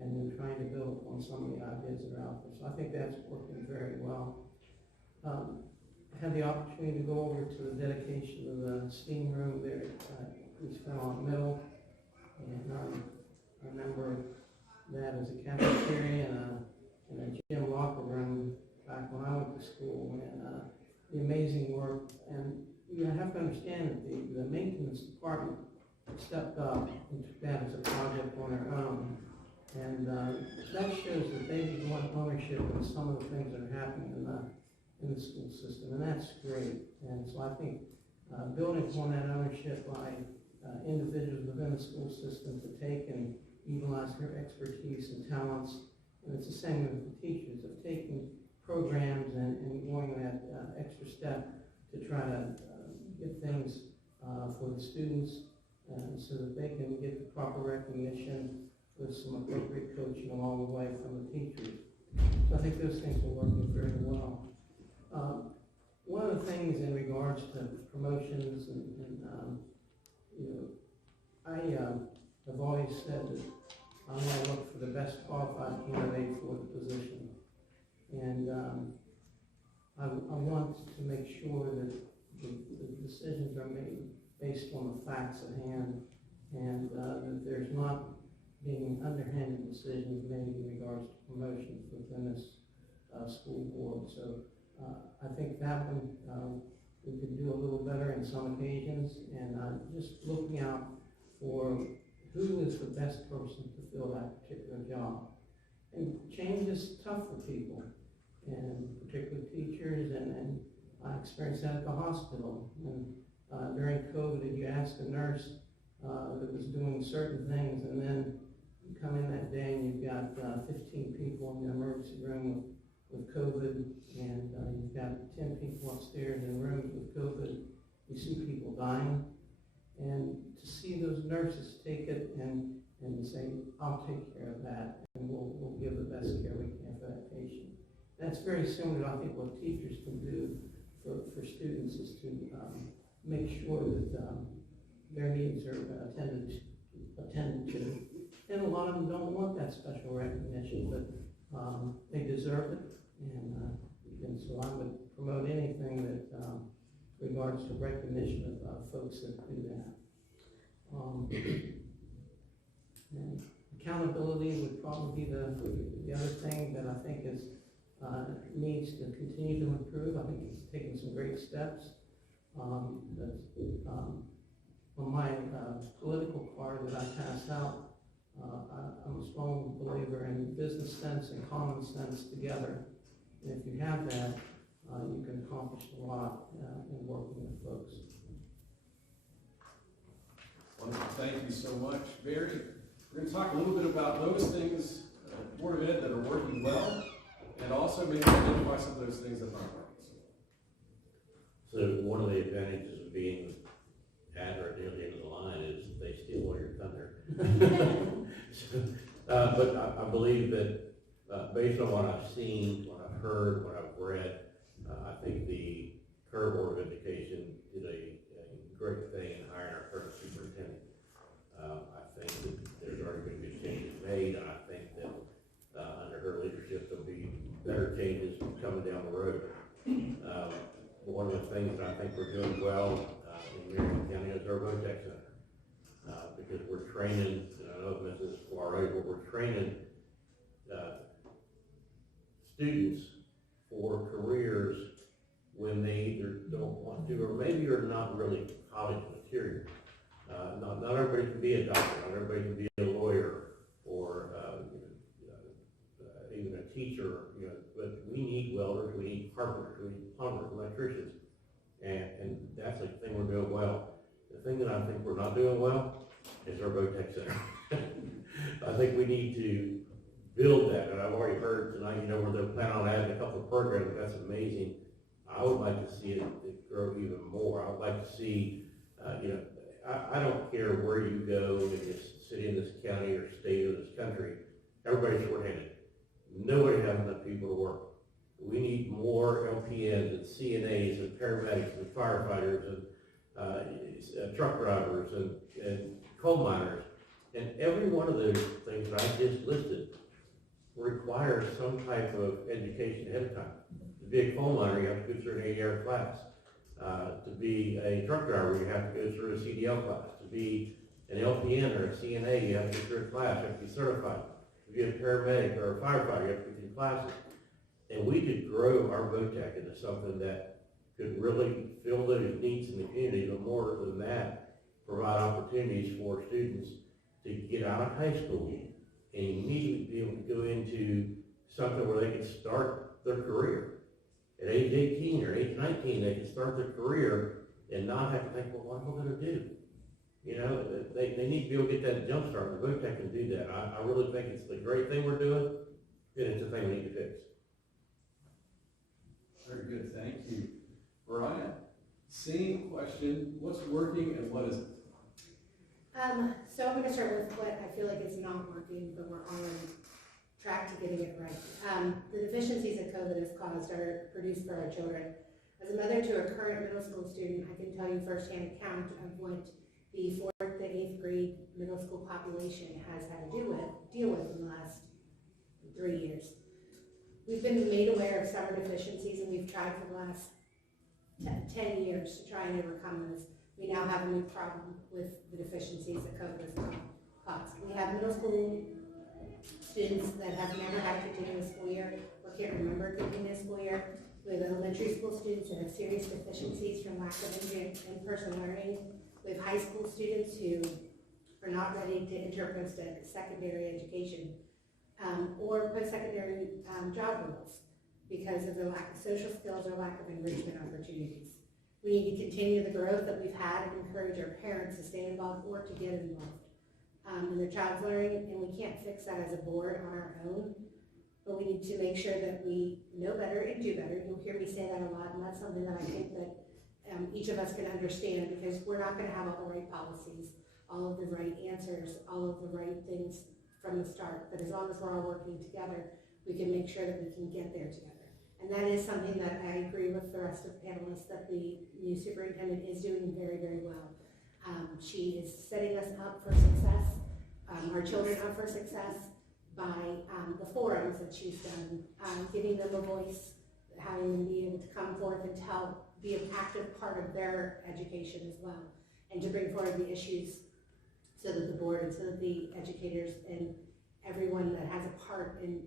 and then trying to build on some of the ideas that are out there. So I think that's working very well. I had the opportunity to go over to the dedication of the steam room there at East Fairlawn Middle, and I remember that as a cafeteria and a gym locker room back when I went to school, and the amazing work. And you have to understand that the maintenance department stepped up and took that as a project on their own. And that shows that they want ownership of some of the things that are happening in the school system, and that's great. And so I think building upon that ownership by individuals within the school system to take and utilize their expertise and talents, and it's the same with the teachers, of taking programs and going that extra step to try to get things for the students so that they can get the proper recognition with some appropriate coaching along the way from the teachers. So I think those things are working very well. One of the things in regards to promotions and you know, I have always said that I want to look for the best qualified candidate for the position. And I want to make sure that the decisions are made based on the facts at hand, and that there's not being underhanded decisions made in regards to promotions within this school board. So I think that one we could do a little better in some occasions, and just looking out for who is the best person to fill that particular job. And change is tough for people, and particularly teachers, and I experienced that at the hospital. And during COVID, you ask a nurse that was doing certain things, and then you come in that day and you've got 15 people in the emergency room with COVID, and you've got 10 people upstairs in rooms with COVID. You see people dying, and to see those nurses take it and say, I'll take care of that, and we'll give the best care we can for that patient. That's very similar to, I think, what teachers can do for students, is to make sure that their needs are attended to. And a lot of them don't want that special recognition, but they deserve it. And so I would promote anything that regards to recognition of folks that do that. And accountability would probably be the other thing that I think is needs to continue to improve. I think it's taken some great steps. On my political card that I passed out, I'm a strong believer in business sense and common sense together. And if you have that, you can accomplish a lot in working with folks. Wonderful, thank you so much, Barry. We're going to talk a little bit about those things, Board of Ed, that are working well, and also maybe identify some of those things that aren't working so well. So one of the advantages of being at or near the end of the line is they steal all your thunder. But I believe that based on what I've seen, what I've heard, what I've read, I think the current Board of Education did a great thing in hiring our current superintendent. I think that there's already been good changes made, and I think that under her leadership there'll be better changes coming down the road. One of the things that I think we're doing well in Marion County is our VOTEC Center, because we're training, and I know I've mentioned this before already, but we're training students for careers when they either don't want to, or maybe are not really college material. Not everybody can be a doctor, not everybody can be a lawyer, or even a teacher, but we need welders, we need carpenters, we need plumbers, electricians, and that's the thing we're doing well. The thing that I think we're not doing well is our VOTEC Center. I think we need to build that, and I've already heard tonight, where they're planning on adding a couple of programs. That's amazing. I would like to see it grow even more. I would like to see, I don't care where you go in this city, in this county, or state, or this country, everybody's shorthanded. Nobody has enough people to work. We need more LPNs and CNAs and paramedics and firefighters and truck drivers and coal miners. And every one of those things that I just listed requires some type of education ahead of time. To be a coal miner, you have to go through an 8-hour class. To be a truck driver, you have to go through a CDL class. To be an LPN or a CNA, you have to go through a class, you have to be certified. To be a paramedic or a firefighter, you have to go through classes. And we could grow our VOTEC into something that could really fill those needs in the community, but more than that, provide opportunities for students to get out of high school and immediately be able to go into something where they can start their career. At age 18 or age 19, they can start their career and not have to think, well, what am I going to do? They need to be able to get that jump start. The VOTEC can do that. I really think it's the great thing we're doing, and it's a thing we need to fix. Very good, thank you. Mariah, same question, what's working and what isn't? So I'm gonna start with what I feel like is not working, but we're on track to getting it right. The deficiencies that COVID has caused are produced for our children. As a mother to a current middle school student, I can tell you firsthand account of what the 4th to 8th grade middle school population has had to deal with in the last 3 years. We've been made aware of summer deficiencies, and we've tried for the last 10 years to try and overcome those. we now have a new problem with the deficiencies that COVID has caused. We have middle school students that have never had a continuous school year or can't remember a continuous school year. We have elementary school students that have serious deficiencies from lack of in-person learning. We have high school students who are not ready to enter post-secondary education or post-secondary job roles because of the lack of social skills or lack of enrichment opportunities. We need to continue the growth that we've had and encourage our parents to stay involved or to get involved in their child's learning, and we can't fix that as a board on our own, but we need to make sure that we know better and do better. You'll hear me say that a lot, and that's something that I think that each of us can understand, because we're not going to have all the right policies, all of the right answers, all of the right things from the start, but as long as we're all working together, we can make sure that we can get there together. And that is something that I agree with the rest of the panelists, that the new superintendent is doing very, very well. She is setting us up for success, our children up for success by the forums that she's done, giving them a voice, having them be able to come forth and be an active part of their education as well, and to bring forward the issues so that the board and so that the educators and everyone that has a part in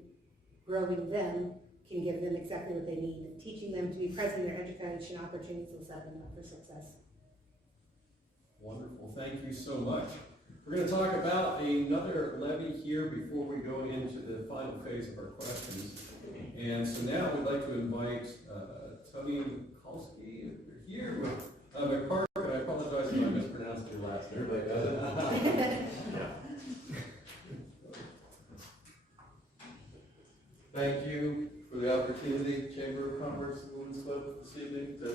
growing them can give them exactly what they need, and teaching them to be present in their education opportunities will set them up for success. Wonderful, thank you so much. We're going to talk about another levy here before we go into the final phase of our questions. And so now we'd like to invite Tony Kalski, if you're here, with McCarthy. I apologize if I mispronounced your last name. Everybody does it. Thank you for the opportunity, Chamber of Commerce and Women's Club, this evening to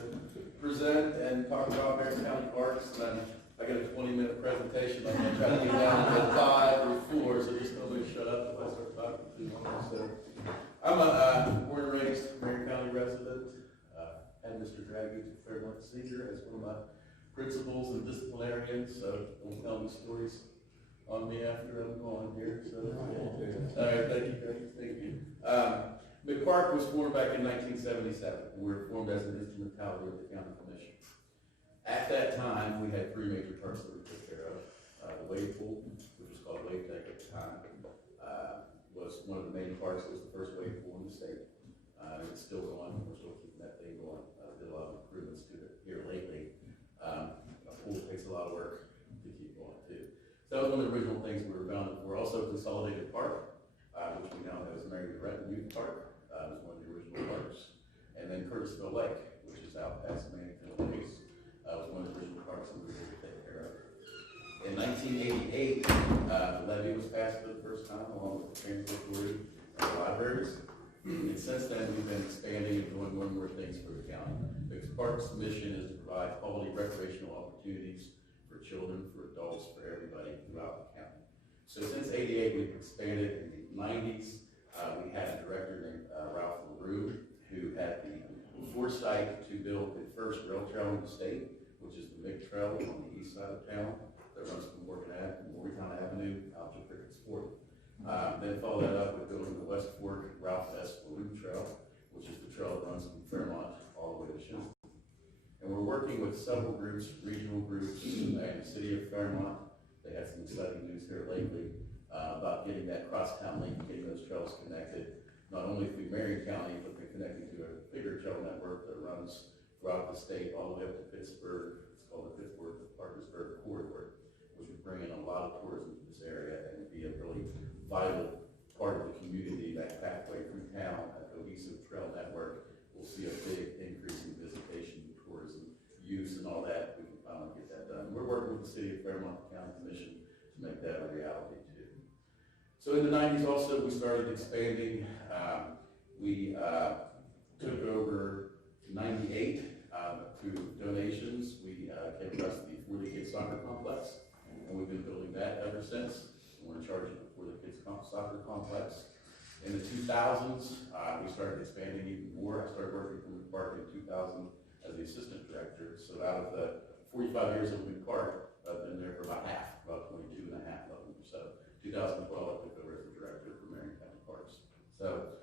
present and talk about Marion County Parks. And I got a 20-minute presentation. I'm going to try to get down to 5 or 4, so just nobody shut up if I start talking too long. So I'm a born and raised Marion County resident. Had Mr. Draghi to Fairmont Senior as one of my principals and disciplinarians, so don't tell me stories on me after I'm gone here. So, all right, thank you. McPark was formed back in 1977. We were formed as an instrumentality of the county commission. At that time, we had 3 major parks that we took care of. The wave pool, which was called Wave Deck at the time, was one of the main parks. It was the first wave pool in the state. It's still going. We're still keeping that thing going. Did a lot of improvements to it here lately. A pool takes a lot of work to keep going too. So that was one of the original things we were founded for. Also, Consolidated Park, which we now have as Ryden Youth Park, was one of the original parks. And then Curtisville Lake, which is out past Manington Lakes, was one of the original parks that we were able to take care of. In 1988, the levy was passed for the first time, along with the transit authority and the libraries. And since then, we've been expanding and doing more and more things for the county. The park's mission is to provide quality recreational opportunities for children, for adults, for everybody throughout the county. So since '88, we've expanded. In the '90s, we had a director named Ralph LaRue, who had the foresight to build the first rail trail in the state, which is the Big Trail on the east side of town that runs from Morgantown Avenue out to Crickett's Fork. Then follow that up with building the West Fork Ralph S. LaRue Trail, which is the trail that runs from Fairmont all the way to Shinnecoin. And we're working with several groups, regional groups, and the city of Fairmont. They had some exciting news here lately about getting that crosstown link, getting those trails connected, not only through Marion County, but they're connecting to a bigger trail network that runs throughout the state, all the way up to Pittsburgh. It's called the Pittsburgh-Parkersburg Corridor, which would bring in a lot of tourism to this area and be a really vital part of the community. That pathway through town, a cohesive trail network, will see a big increase in visitation, tourism, use, and all that. We can finally get that done. We're working with the City of Fairmont County Commission to make that a reality too. So in the '90s also, we started expanding. We took over 98 through donations. We came across the For the Kids Soccer Complex, and we've been building that ever since. We're in charge of the For the Kids Soccer Complex. In the 2000s, we started expanding even more. I started working for McPark in 2000 as the assistant director. So out of the 45 years of McPark, I've been there for about half, about 22 and a half of them. So 2012, I took over as the director for Marion County Parks. So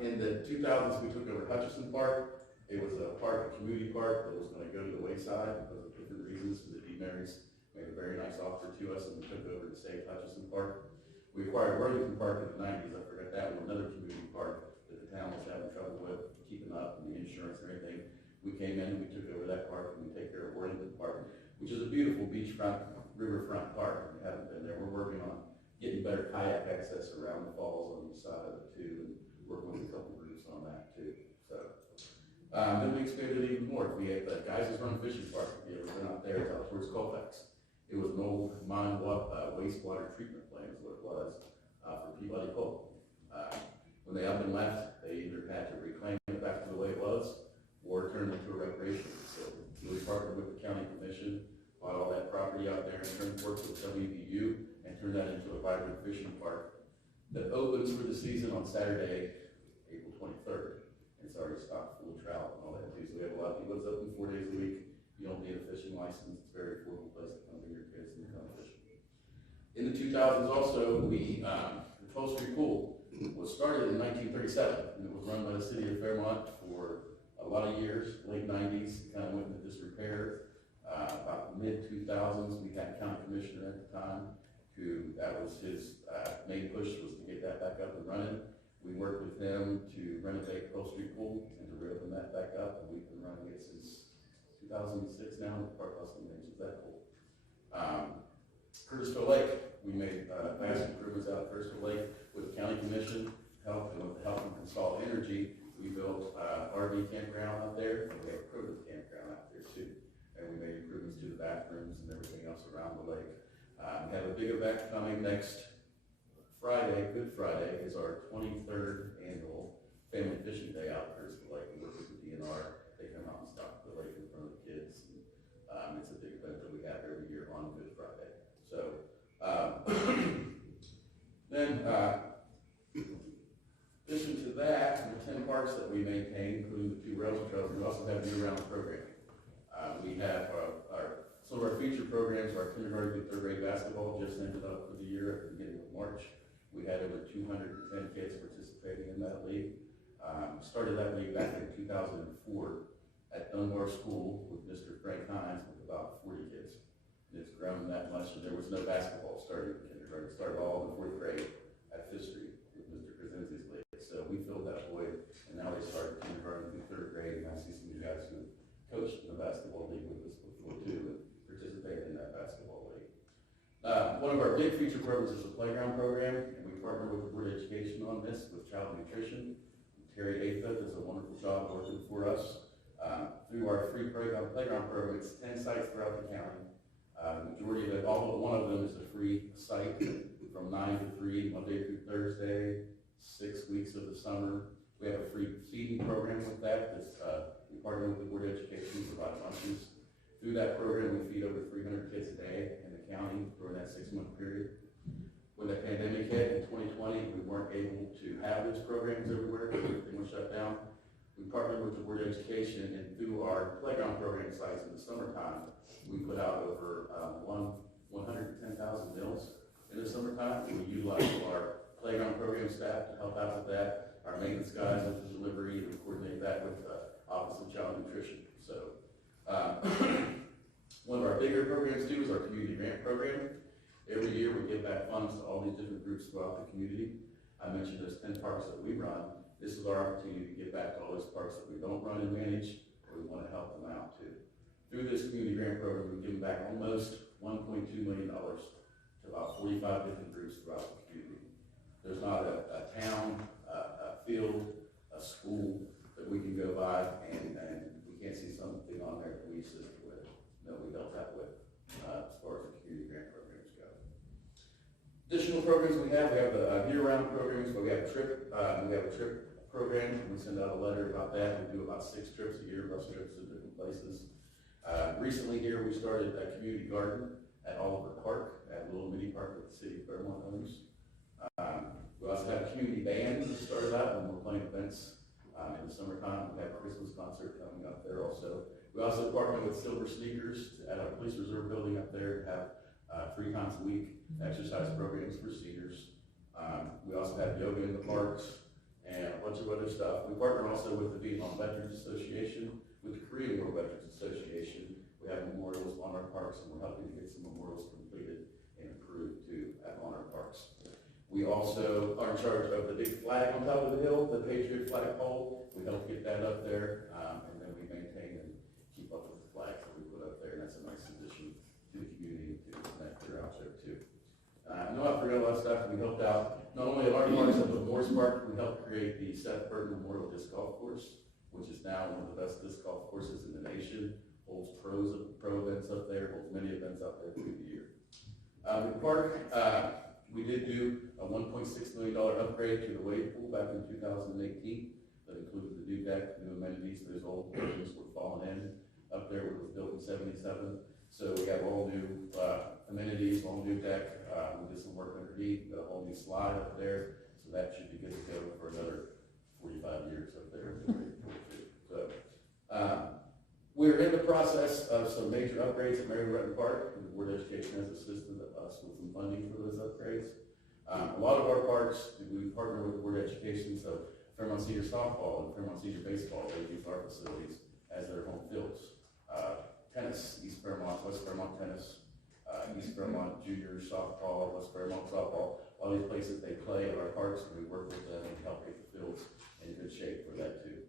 in the 2000s, we took over Hutchison Park. It was a park, a community park that was gonna go to the wayside because of different reasons, because the Marys made a very nice offer to us and we took over the Save Hutchinson Park. We acquired Worthington Park in the 90s, I forgot that one, another community park that the town was having trouble with, keeping up and the insurance and everything. We came in and we took over that park and we take care of Worthington Park, which is a beautiful beachfront, riverfront park. If you haven't been there, we're working on getting better kayak access around the falls on each side of it too, and working with a couple groups on that too, so. Then we expanded even more. We had the Guys' Run Fishing Park. If you ever been out there, it's out towards Colfax. It was an old mine wastewater treatment plant is what it was for Peabody Coal. When they up and left, they either had to reclaim it back to the way it was or turn it into a recreation facility. We partnered with the county commission, bought all that property out there and worked with WVU and turned that into a vibrant fishing park that opens for the season on Saturday, April 23rd. It's already stocked full of trout and all that too. So we have a lot of people that's open 4 days a week. You don't need a fishing license. It's a very affordable place to come bring your kids and come fishing. In the 2000s also, the 12th Street Pool was started in 1937 and it was run by the city of Fairmont for a lot of years, late 90s. It kind of went into disrepair. About mid-2000s, we had a county commissioner at the time who, that was his main push was to get that back up and running. We worked with him to renovate 12th Street Pool and to reopen that back up, and we've been running it since 2006 now. The park also manages that pool. Curtisville Lake, we made vast improvements out at Curtisville Lake with the county commission help and with the help from Consol Energy. We built RV campground out there, and we have a primitive campground out there too. And we made improvements to the bathrooms and everything else around the lake. We have a big event coming next Friday, Good Friday, is our 23rd annual Family Fishing Day out at Curtisville Lake. We work with the DNR. They come out and stock the lake in front of the kids. And, it's a big event that we have every year on Good Friday. So, then, in addition to that, the 10 parks that we maintain, including the 2 railroad trails, we also have year-round programming. We have some of our feature programs. Our kindergarten through 3rd grade basketball just ended up for the year at the beginning of March. We had over 210 kids participating in that league. Started that league back in 2004 at Dunbar School with Mr. Frank Hines with about 40 kids. And it's grown that much, and there was no basketball starting in kindergarten. It started all in the 4th grade at 5th Street with Mr. Krasinski's league. So we filled that void, and now they started kindergarten through 3rd grade, and I see some of you guys who coached in the basketball league with us before too, and participated in that basketball league. One of our big feature programs is a playground program, and we partner with the Board of Education on this with child nutrition. Terry Atheth does a wonderful job working for us. Through our free playground program, it's 10 sites throughout the county. Majority of it, all but one of them is a free site from 9 to 3, Monday through Thursday, 6 weeks of the summer. We have a free feeding program with that. We partner with the Board of Education to provide lunches. Through that program, we feed over 300 kids a day in the county during that 6-month period. When the pandemic hit in 2020, we weren't able to have those programs everywhere because everything was shut down. We partnered with the Board of Education, and through our playground program sites in the summertime, we put out over 110,000 meals in the summertime. We utilized our playground program staff to help out with that. Our maintenance guys with the delivery and coordinate that with the Office of Child Nutrition. So, one of our bigger programs too is our community grant program. Every year we give back funds to all these different groups throughout the community. I mentioned those 10 parks that we run. This is our opportunity to give back to all those parks that we don't run and manage, or we want to help them out too. Through this community grant program, we've given back almost $1.2 million to about 45 different groups throughout the community. There's not a town, a field, a school that we can go by and we can't see something on there that we assist with, that we help out with as far as the community grant programs go. Additional programs we have the year-round programs, but we have a trip program. We send out a letter about that. We do about 6 trips a year, bus trips to different places. Recently here, we started a community garden at Oliver Park, at a little mini park that the city of Fairmont owns. We also have a community band that started out when we're playing events in the summertime. We have a Christmas concert coming up there also. We also partner with Silver Sneakers at our police reserve building up there to have 3 times a week exercise programs for seniors. We also have yoga in the parks and a bunch of other stuff. We partner also with the Vietnam Veterans Association, with the Korean War Veterans Association. We have memorials on our parks, and we're helping to get some memorials completed and improved too on our parks. We also are in charge of the big flag on top of the hill, the Patriot flag pole. We help get that up there, and then we maintain and keep up with the flags that we put up there, and that's a nice addition to the community to connect they're out there too. I know I forgot a lot of stuff. We helped out not only at our parks, but Morris Park. We helped create the Seth Burton Memorial Disc Golf Course, which is now one of the best disc golf courses in the nation. Holds pro events up there, holds many events up there through the year. The park, we did do a $1.6 million upgrade to the wave pool back in 2018. That included the new deck, new amenities. Those old buildings were falling in up there. It was built in '77. So we have all new amenities, all new deck. We did some work underneath, a whole new slide up there. So that should be good to go for another 45 years up there. So we're in the process of some major upgrades at Marion Park, and the Board of Education has assisted us with some funding for those upgrades. A lot of our parks, we partner with the Board of Education, so Fairmont Senior Softball and Fairmont Senior Baseball, they use our facilities as their home fields. Tennis, East Fairmont, West Fairmont Tennis, East Fairmont Junior Softball, West Fairmont Softball, all these places they play at our parks, and we work with them and help get the fields in good shape for that too.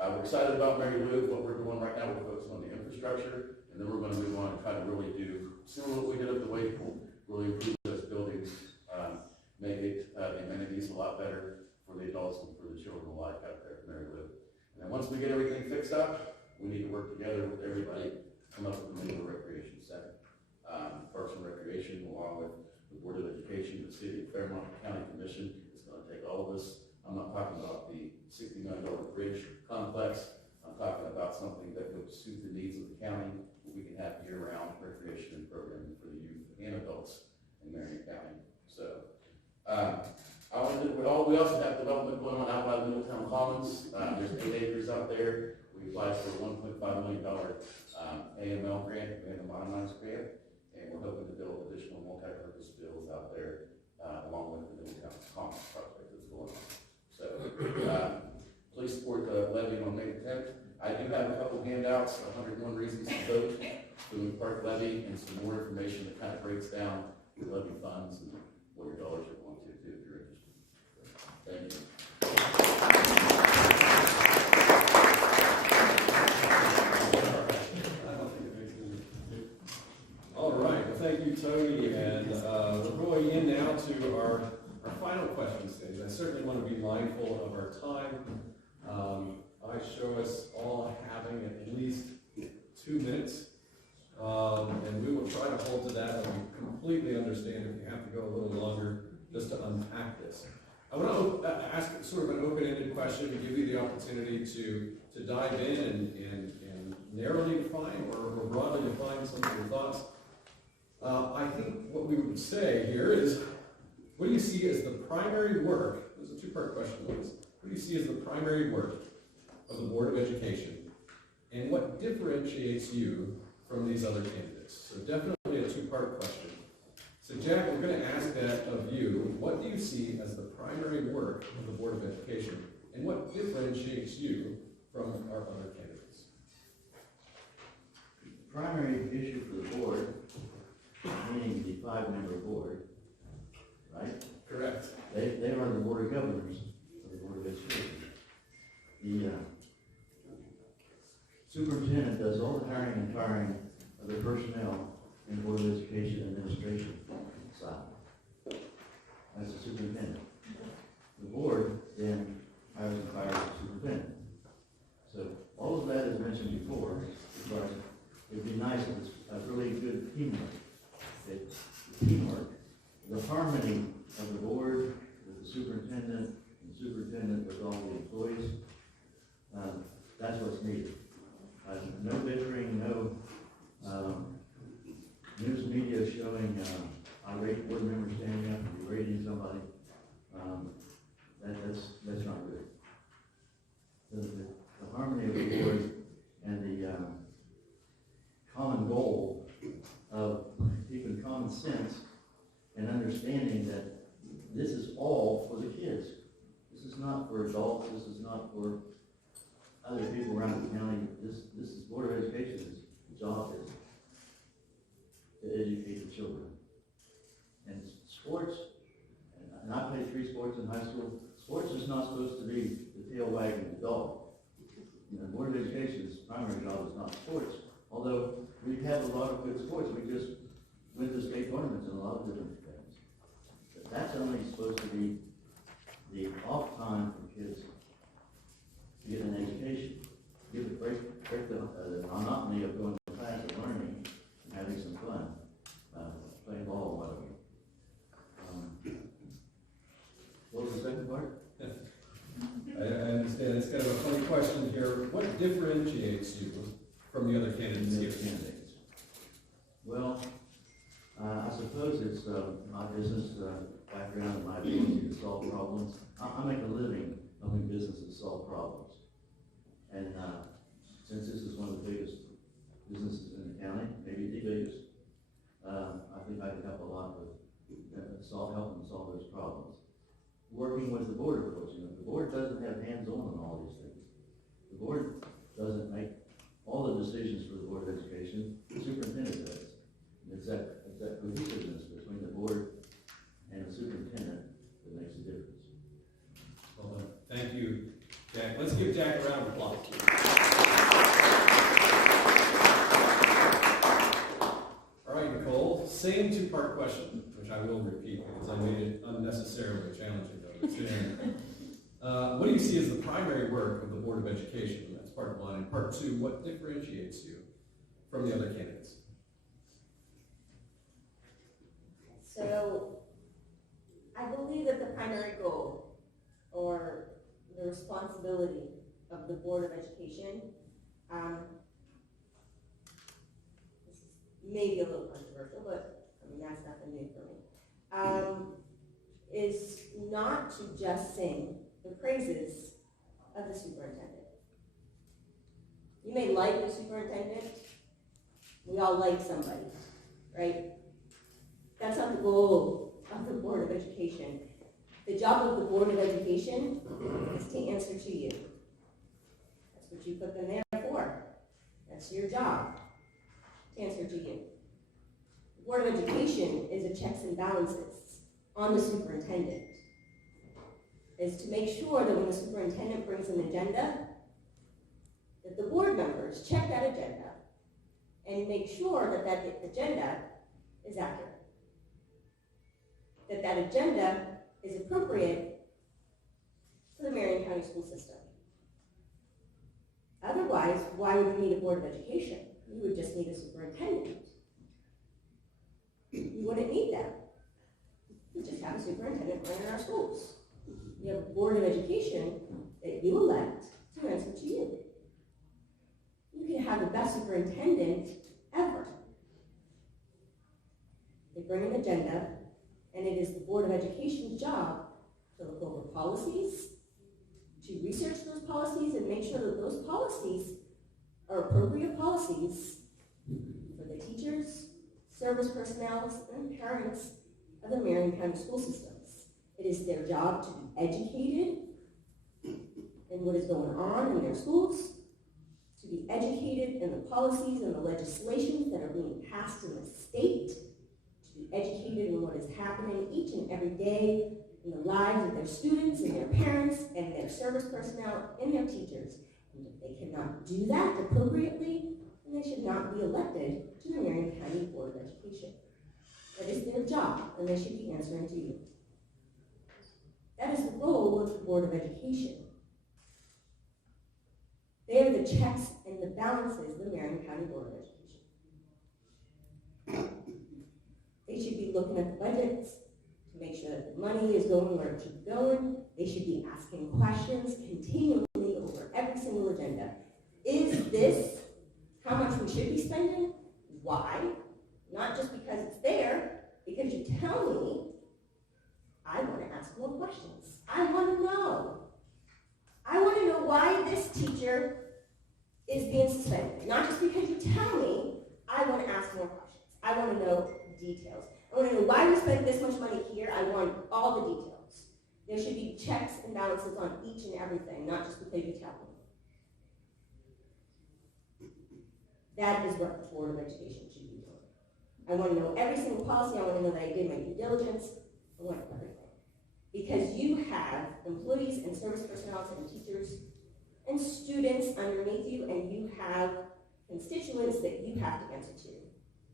We're excited about Mary Lou. What we're doing right now, we're focusing on the infrastructure, and then we're going to move on and try to really do similar to what we did at the wave pool, really improve those buildings, make it the amenities a lot better for the adults and for the children alike out there at Mary Lou. And then once we get everything fixed up, we need to work together with everybody, come up with a new recreation center. Parks and Recreation, along with the Board of Education, the City of Fairmont County Commission, is going to take all of us. I'm not talking about the $60 million bridge complex. I'm talking about something that would suit the needs of the county, where we can have year-round recreation and programming for the youth and adults in Marion County. So, we also have development going on out by the Middletown Commons. There's 8 acres out there. We applied for a $1.5 million AML grant, and a Modernize grant, and we're hoping to build additional multi-purpose fields out there, along with the Middletown Commons project that's going on. So, please support the levy on May 10th. I do have a couple handouts, 101 reasons to vote for the park levy, and some more information that kind of breaks down your levy funds and what your dollars are going to do if you're interested. Thank you. All right, well, thank you, Tony, and we're going in now to our final question stage. I certainly want to be mindful of our time. I show us all having at least 2 minutes, and we will try to hold to that, and we completely understand if you have to go a little longer just to unpack this. I want to ask sort of an open-ended question to give you the opportunity to dive in and narrowly define or broadly define some of your thoughts. I think what we would say here is, what do you see as the primary work? This is a two-part question, Louis. What do you see as the primary work of the Board of Education, and what differentiates you from these other candidates? So definitely a two-part question. So Jack, we're going to ask that of you. What do you see as the primary work of the Board of Education, and what differentiates you from our other candidates? The primary issue for the board, meaning the 5-member board, right? Correct. They are the Board of Governors of the Board of Education. The superintendent does all the hiring and firing of the personnel in the Board of Education administration side. That's the superintendent. The board then hires and fires the superintendent. So all of that is mentioned before, because it'd be nice if it's a really good teamwork. The teamwork, the harmony of the board with the superintendent, and the superintendent with all the employees, that's what's needed. No bickering, no news media showing irate board members standing up and berating somebody. That's not good. The harmony of the board and the common goal of keeping common sense and understanding that this is all for the kids. This is not for adults, this is not for other people around the county. This is Board of Education's job is to educate the children. And sports, and I played 3 sports in high school, sports is not supposed to be the tail wagging the dog. You know, Board of Education's primary job is not sports, although we have a lot of good sports. We just went to state tournaments and a lot of different things. But that's only supposed to be the off time for kids to get an education. Give a break the monotony of going to class and learning and having some fun, playing ball, whatever. What was the second part? I understand, it's kind of a funny question here. What differentiates you from the other candidates here? Well, I suppose it's my business background and my ability to solve problems. I make a living owning businesses solve problems. And since this is one of the biggest businesses in the county, maybe the biggest, I think I can help a lot with helping solve those problems. Working with the board, of course, the board doesn't have hands-on all these things. The board doesn't make all the decisions for the Board of Education. The superintendent does. And it's that cohesiveness between the board and the superintendent that makes a difference. Well, thank you, Jack. Let's give Jack a round of applause. All right, Nicole, same 2-part question, which I will repeat because I made it unnecessarily challenging to understand. What do you see as the primary work of the Board of Education? That's part 1. And part 2, what differentiates you from the other candidates? So, I believe that the primary goal, or the responsibility of the Board of Education, this is maybe a little controversial, but I mean, that's nothing new for me, is not to just sing the praises of the superintendent. You may like the superintendent. We all like somebody, right? That's not the goal of the Board of Education. The job of the Board of Education is to answer to you. That's what you put them there for. That's your job, to answer to you. The Board of Education is a checks and balances on the superintendent. Is to make sure that when the superintendent brings an agenda, that the board members check that agenda and make sure that that agenda is accurate. That that agenda is appropriate for the Marion County school system. Otherwise, why would we need a Board of Education? We would just need a superintendent. You wouldn't need that. We just have a superintendent running our schools. You have a Board of Education that you elect to answer to you. You can have the best superintendent ever. They bring an agenda, and it is the Board of Education's job to look over policies, to research those policies and make sure that those policies are appropriate policies for the teachers, service personnel, and parents of the Marion County school systems. It is their job to be educated in what is going on in their schools, to be educated in the policies and the legislations that are being passed in the state, to be educated in what is happening each and every day in the lives of their students and their parents and their service personnel and their teachers. And if they cannot do that appropriately, then they should not be elected to the Marion County Board of Education. That is their job, and they should be answering to you. That is the role of the Board of Education. They are the checks and the balances of the Marion County Board of Education. They should be looking at the budgets to make sure that the money is going where it should be going. They should be asking questions continually over every single agenda. Is this how much we should be spending? Why? Not just because it's there, because you tell me. I want to ask more questions. I want to know. I want to know why this teacher is being suspended. Not just because you tell me. I want to ask more questions. I want to know details. I want to know why we spent this much money here. I want all the details. There should be checks and balances on each and everything, not just what they do tell them. That is what the Board of Education should be doing. I want to know every single policy. I want to know that I did my due diligence. I want everything. Because you have employees and service personnel and teachers and students underneath you, and you have constituents that you have to answer to,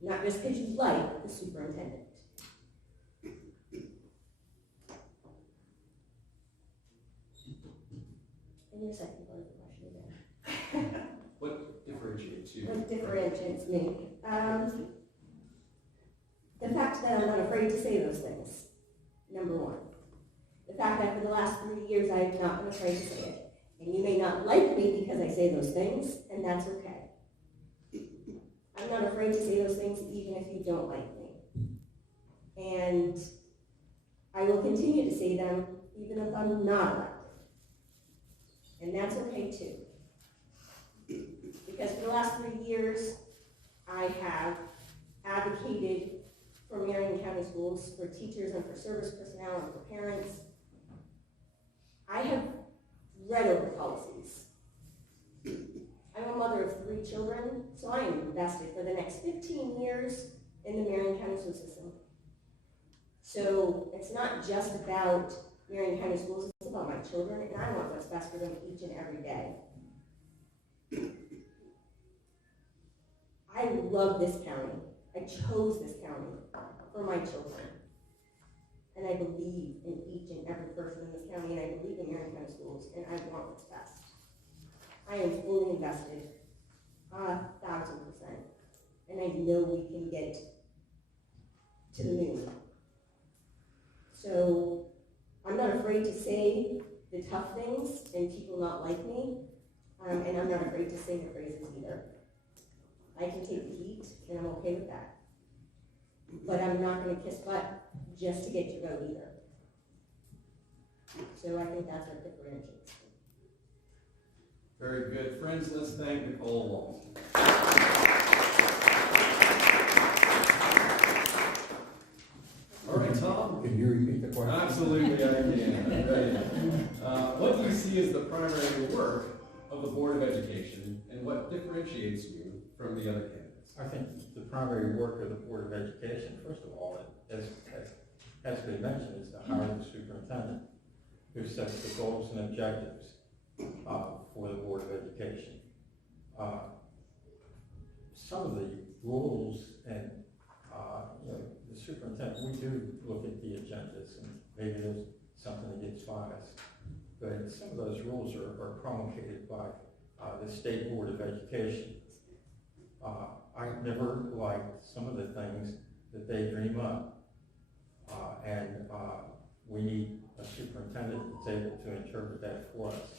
not just because you like the superintendent. And your second part of the question again. What differentiates you? What differentiates me? The fact that I'm not afraid to say those things, number one. The fact that for the last 3 years I have not been afraid to say it. And you may not like me because I say those things, and that's okay. I'm not afraid to say those things even if you don't like me. And I will continue to say them even if I'm not elected. And that's okay too. Because for the last 3 years, I have advocated for Marion County Schools, for teachers and for service personnel and for parents. I have read over policies. I'm a mother of 3 children, so I am invested for the next 15 years in the Marion County school system. So it's not just about Marion County Schools, it's about my children, and I want what's best for them each and every day. I love this county. I chose this county for my children. And I believe in each and every person in this county, and I believe in Marion County Schools, and I want what's best. I am fully invested, 1,000%. And I know we can get to the moon. So I'm not afraid to say the tough things and people not like me, and I'm not afraid to say the phrases either. I can take the heat, and I'm okay with that. But I'm not going to kiss butt just to get your vote either. So I think that's what differentiates me. Very good. Friends, let's thank Nicole Waltz. All right, Tom. Can you repeat the question? Absolutely, I can. Right. What do you see as the primary work of the Board of Education, and what differentiates you from the other candidates? I think the primary work of the Board of Education, first of all, as has been mentioned, is to hire the superintendent who sets the goals and objectives for the Board of Education. Some of the rules and the superintendent, we do look at the agendas, and maybe there's something that gets biased, but some of those rules are promulgated by the State Board of Education. I never liked some of the things that they dream up, and we need a superintendent that's able to interpret that for us.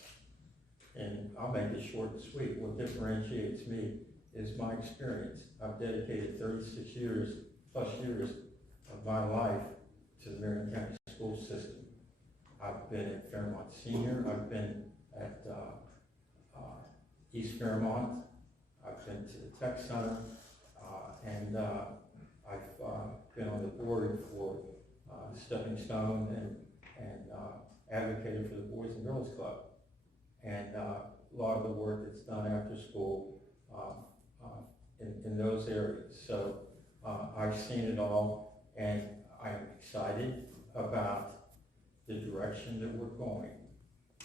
And I'll make it short and sweet. What differentiates me is my experience. I've dedicated 36 plus years of my life to the Marion County school system. I've been at Fairmont Senior, I've been at East Fairmont, I've been to the Tech Center, and I've been on the board for Stepping Stone and advocated for the Boys and Girls Club. And a lot of the work that's done after school in those areas. So I've seen it all, and I'm excited about the direction that we're going,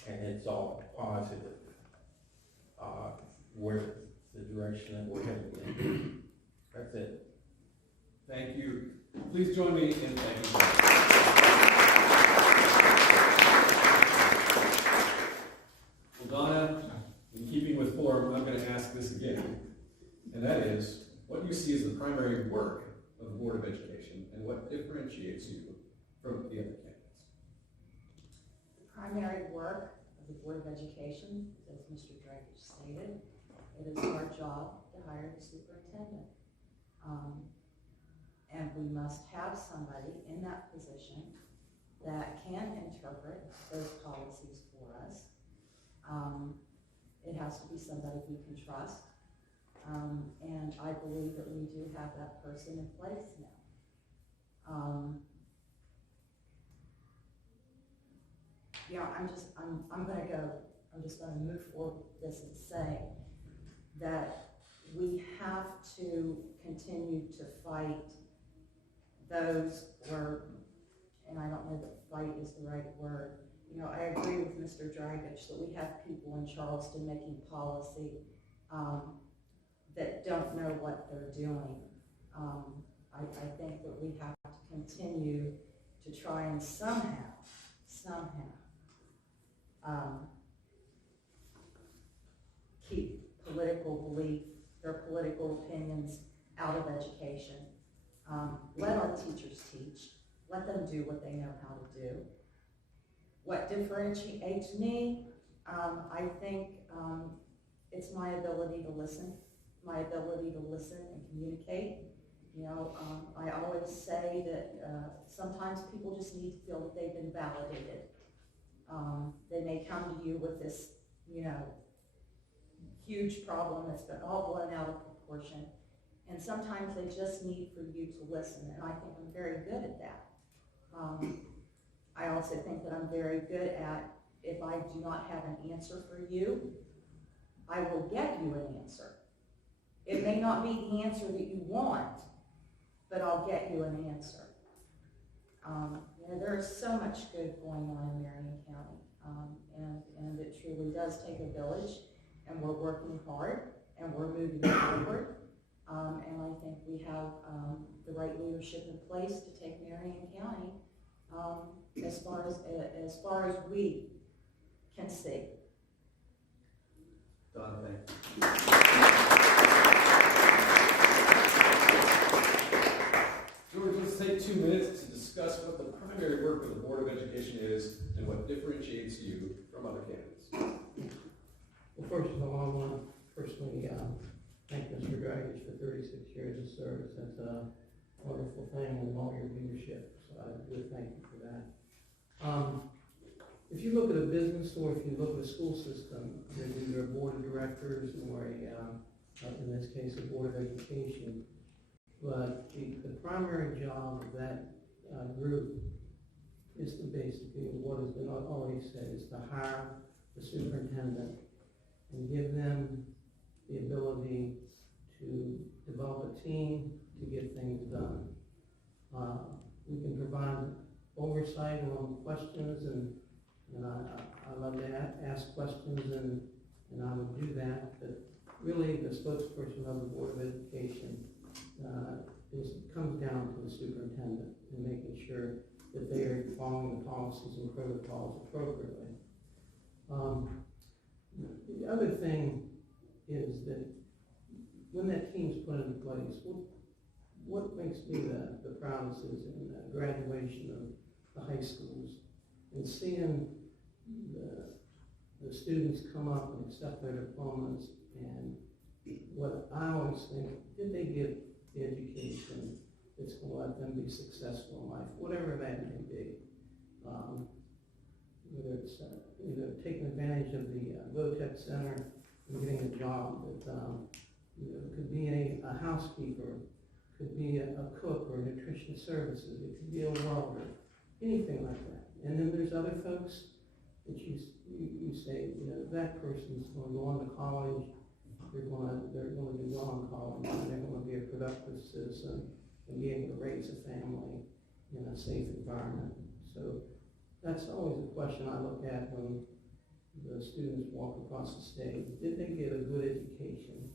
and it's all positive where the direction that we're heading in. That's it. Thank you. Please join me in thanking you. Well, Donna, in keeping with form, I'm going to ask this again, and that is, what do you see as the primary work of the Board of Education, and what differentiates you from the other candidates? The primary work of the Board of Education, as Mr. Dragish stated, it is our job to hire the superintendent. And we must have somebody in that position that can interpret those policies for us. It has to be somebody we can trust. And I believe that we do have that person in place now. Yeah, I'm just gonna move forward with this and say that we have to continue to fight those and I don't know that fight is the right word. You know, I agree with Mr. Dragich that we have people in Charleston making policy, that don't know what they're doing. I think that we have to continue to try and somehow, keep their political opinions out of education. Let our teachers teach. Let them do what they know how to do. What differentiates me, I think it's my ability to listen and communicate. You know, I always say that sometimes people just need to feel that they've been validated. They may come to you with this, you know, huge problem that's been all blown out of proportion, and sometimes they just need for you to listen, and I think I'm very good at that. I also think that I'm very good at, if I do not have an answer for you, I will get you an answer. It may not be the answer that you want, but I'll get you an answer. You know, there is so much good going on in Marion County, and it truly does take a village, and we're working hard, and we're moving forward, and I think we have the right leadership in place to take Marion County as far as we can see. Don, thank you. George, let's take 2 minutes to discuss what the primary work of the Board of Education is and what differentiates you from other candidates. Well, first of all, I want to personally thank Mr. Dragich for 36 years of service. That's a wonderful thing, and all your leadership. So I really thank you for that. If you look at a business or if you look at a school system, there's either a board of directors or in this case, a board of education. But the primary job of that group is to basically, what has been always said, is to hire the superintendent and give them the ability to develop a team to get things done. We can provide oversight on questions, and I love to ask questions, and I would do that. But really, the spokesperson of the Board of Education comes down to the superintendent and making sure that they are following the policies and protocols appropriately. The other thing is that when that team's put into place, what makes me the proudest is in the graduation of the high schools and seeing the students come up and accept their diplomas, and what I always think, did they get the education that's going to let them be successful in life, whatever that may be. Whether it's either taking advantage of the VOTEC Center and getting a job that could be a housekeeper, could be a cook or nutrition services, it could be a welder, anything like that. And then there's other folks that you say, that person's going to go on to college, they're going to do well in college, and they're going to be a productive citizen and be able to raise a family in a safe environment. So that's always a question I look at when the students walk across the stage. Did they get a good education?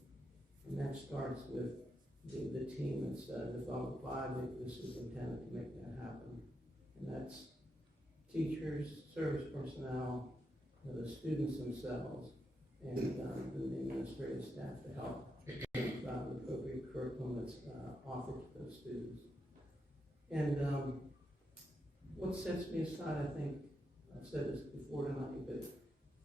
And that starts with the team that's developed by the superintendent to make that happen. And that's teachers, service personnel, the students themselves, and the administrative staff to help provide the appropriate curriculum that's offered to those students. And what sets me aside, I think, I've said this before tonight, but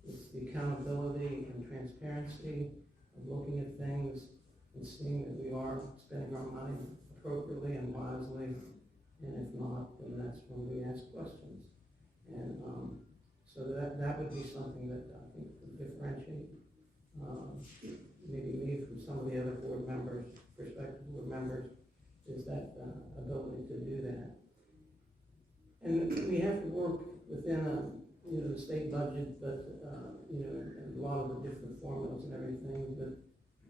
it's the accountability and transparency of looking at things and seeing that we are spending our money appropriately and wisely, and if not, then that's when we ask questions. And so that would be something that I think would differentiate maybe me from some of the other board members, prospective board members, is that ability to do that. And we have to work within the state budget, but, and a lot of the different formulas and everything, but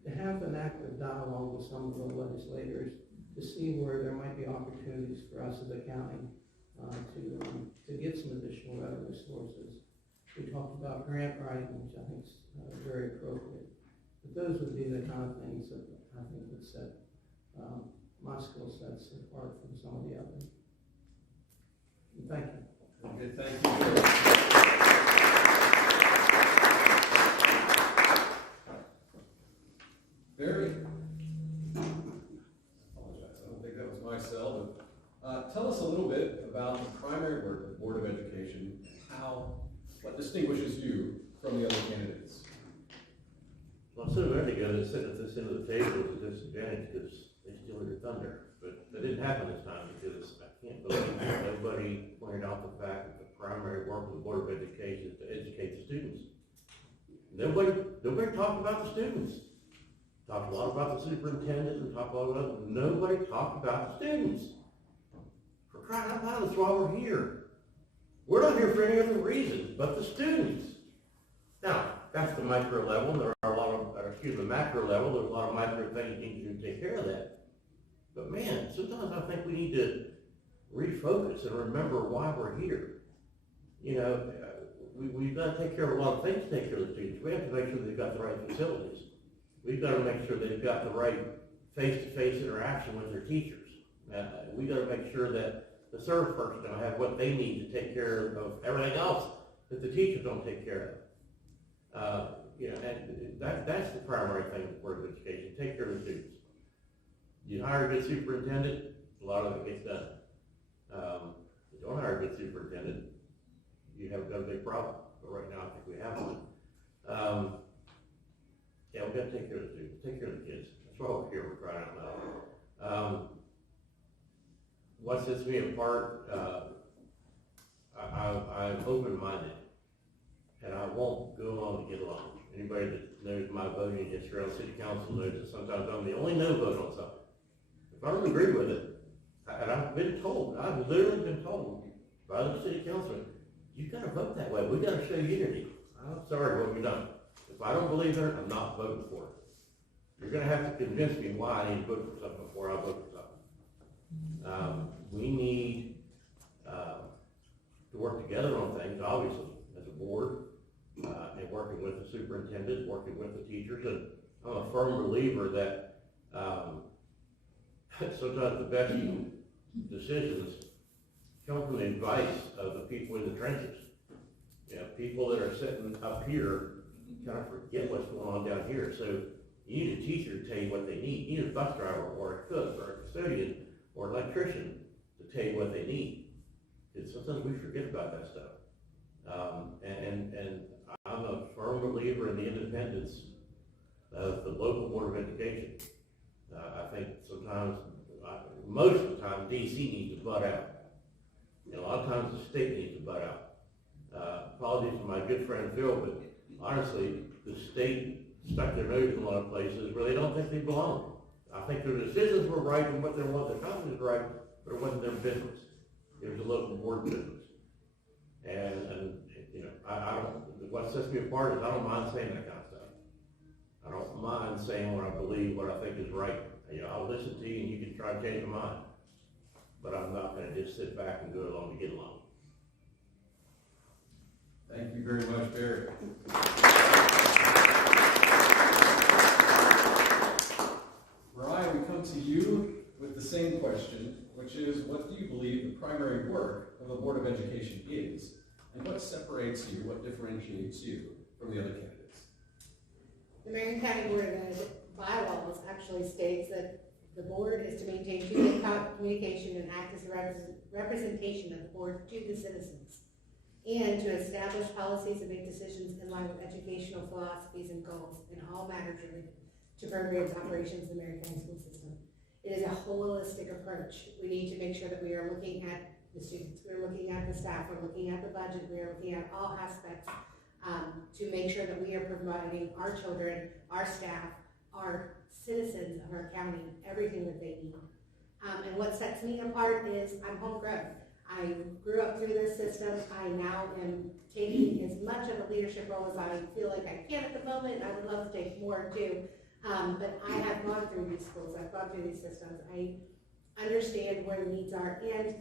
to have an active dialogue with some of the legislators to see where there might be opportunities for us as a county to get some additional revenue sources. We talked about grant writing, which I think is very appropriate. But those would be the kind of things that I think would set my skill sets apart from some of the others. And thank you. Good, thank you. Barry? Apologize, I don't think that was my cell, but tell us a little bit about the primary work of the Board of Education, what distinguishes you from the other candidates? Well, so a minute ago, they said at this end of the table was a disadvantage because they steal your thunder. But that didn't happen this time because I can't believe that nobody pointed out the fact that the primary work of the Board of Education is to educate the students. Nobody talked about the students. Talked a lot about the superintendent and talked a lot about, nobody talked about the students. For crying out loud, that's why we're here. We're not here for any other reason but the students. Now, that's the micro level. There are a lot of, the macro level. There's a lot of micro things you need to take care of that. But man, sometimes I think we need to refocus and remember why we're here. We've got to take care of a lot of things to take care of the students. We have to make sure they've got the right facilities. We've got to make sure they've got the right face-to-face interaction with their teachers. We've got to make sure that the serve personnel have what they need to take care of everything else that the teachers don't take care of. And that's the primary thing with the Board of Education, take care of the students. You hire a good superintendent, a lot of it gets done. You don't hire a good superintendent, you have got a big problem. But right now, I think we have one. We've got to take care of the students, take care of the kids. That's why we're here, we're crying out loud. What sets me apart, I'm open-minded, and I won't go along to get along. Anybody that knows my voting history on City Council knows that sometimes I'm the only no vote on something. If I don't agree with it, and I've literally been told by the City Council, you've got to vote that way. We've got to show unity. I'm sorry, what have we done? If I don't believe in it, I'm not voting for it. You're going to have to convince me why I need to vote for something before I vote for something. We need to work together on things, obviously, as a board, and working with the superintendent, working with the teachers, and I'm a firm believer that sometimes the best decisions come from the advice of the people in the trenches. People that are sitting up here kind of forget what's going on down here. So you need a teacher to tell you what they need. You need a bus driver or a cook or a custodian or an electrician to tell you what they need. And sometimes we forget about that stuff. And I'm a firm believer in the independence of the local Board of Education. I think sometimes, most of the time, DC needs to butt out. And a lot of times the state needs to butt out. Apologies to my good friend Phil, but honestly, the state stuck their nose in a lot of places where they don't think they belong. I think their decisions were right and what their company was right, but it wasn't their business. It was a local board business. And I don't, what sets me apart is I don't mind saying that kind of stuff. I don't mind saying what I believe, what I think is right. I'll listen to you and you can try to change my mind. But I'm not going to just sit back and go along to get along. Thank you very much, Barry. Mariah, we come to you with the same question, which is, what do you believe the primary work of the Board of Education is, and what separates you, what differentiates you from the other candidates? The Marion County Board of bylaws actually states that the board is to maintain two-way communication and act as a representation of the board to the citizens, and to establish policies and make decisions in line with educational philosophies and goals in all matters related to programs, operations, in the Marion County school system. It is a holistic approach. We need to make sure that we are looking at the students, we're looking at the staff, we're looking at the budget, we are looking at all aspects to make sure that we are providing our children, our staff, our citizens of our county everything that they need. And what sets me apart is I'm homegrown. I grew up through this system. I now am taking as much of a leadership role as I feel like I can at the moment. I would love to take more too. But I have gone through these schools. I've gone through these systems. I understand where the needs are, and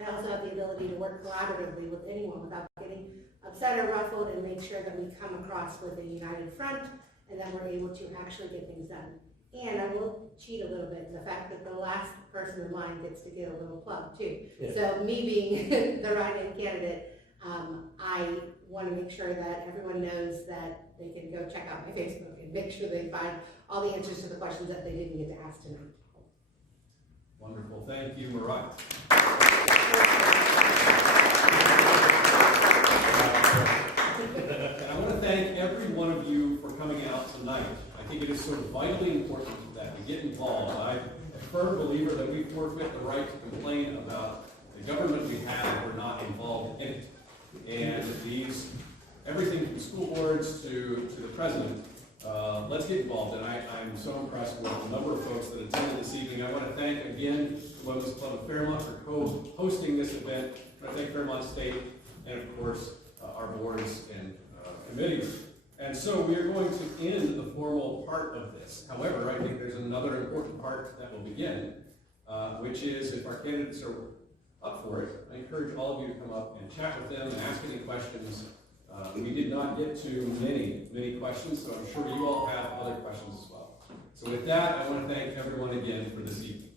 I also have the ability to work collaboratively with anyone without getting upset or ruffled, and make sure that we come across with a united front, and that we're able to actually get things done. And I will cheat a little bit in the fact that the last person in line gets to get a little plug too. Yeah. So me being the Ryden candidate, I want to make sure that everyone knows that they can go check out my Facebook and make sure they find all the answers to the questions that they didn't get to ask tonight. Wonderful, thank you, Mariah. And I want to thank every one of you for coming out tonight. I think it is sort of vitally important that we get involved. I'm a firm believer that we forfeit the right to complain about the government we have if we're not involved in it. And everything from school boards to the president, let's get involved. And I'm so impressed with the number of folks that attended this evening. I want to thank again the Women's Club of Fairmont for co-hosting this event. I want to thank Fairmont State and of course our boards and committees. And so we are going to end the formal part of this. However, I think there's another important part that will begin, which is if our candidates are up for it, I encourage all of you to come up and chat with them and ask any questions. We did not get to many questions, so I'm sure you all have other questions as well. So with that, I want to thank everyone again for this evening.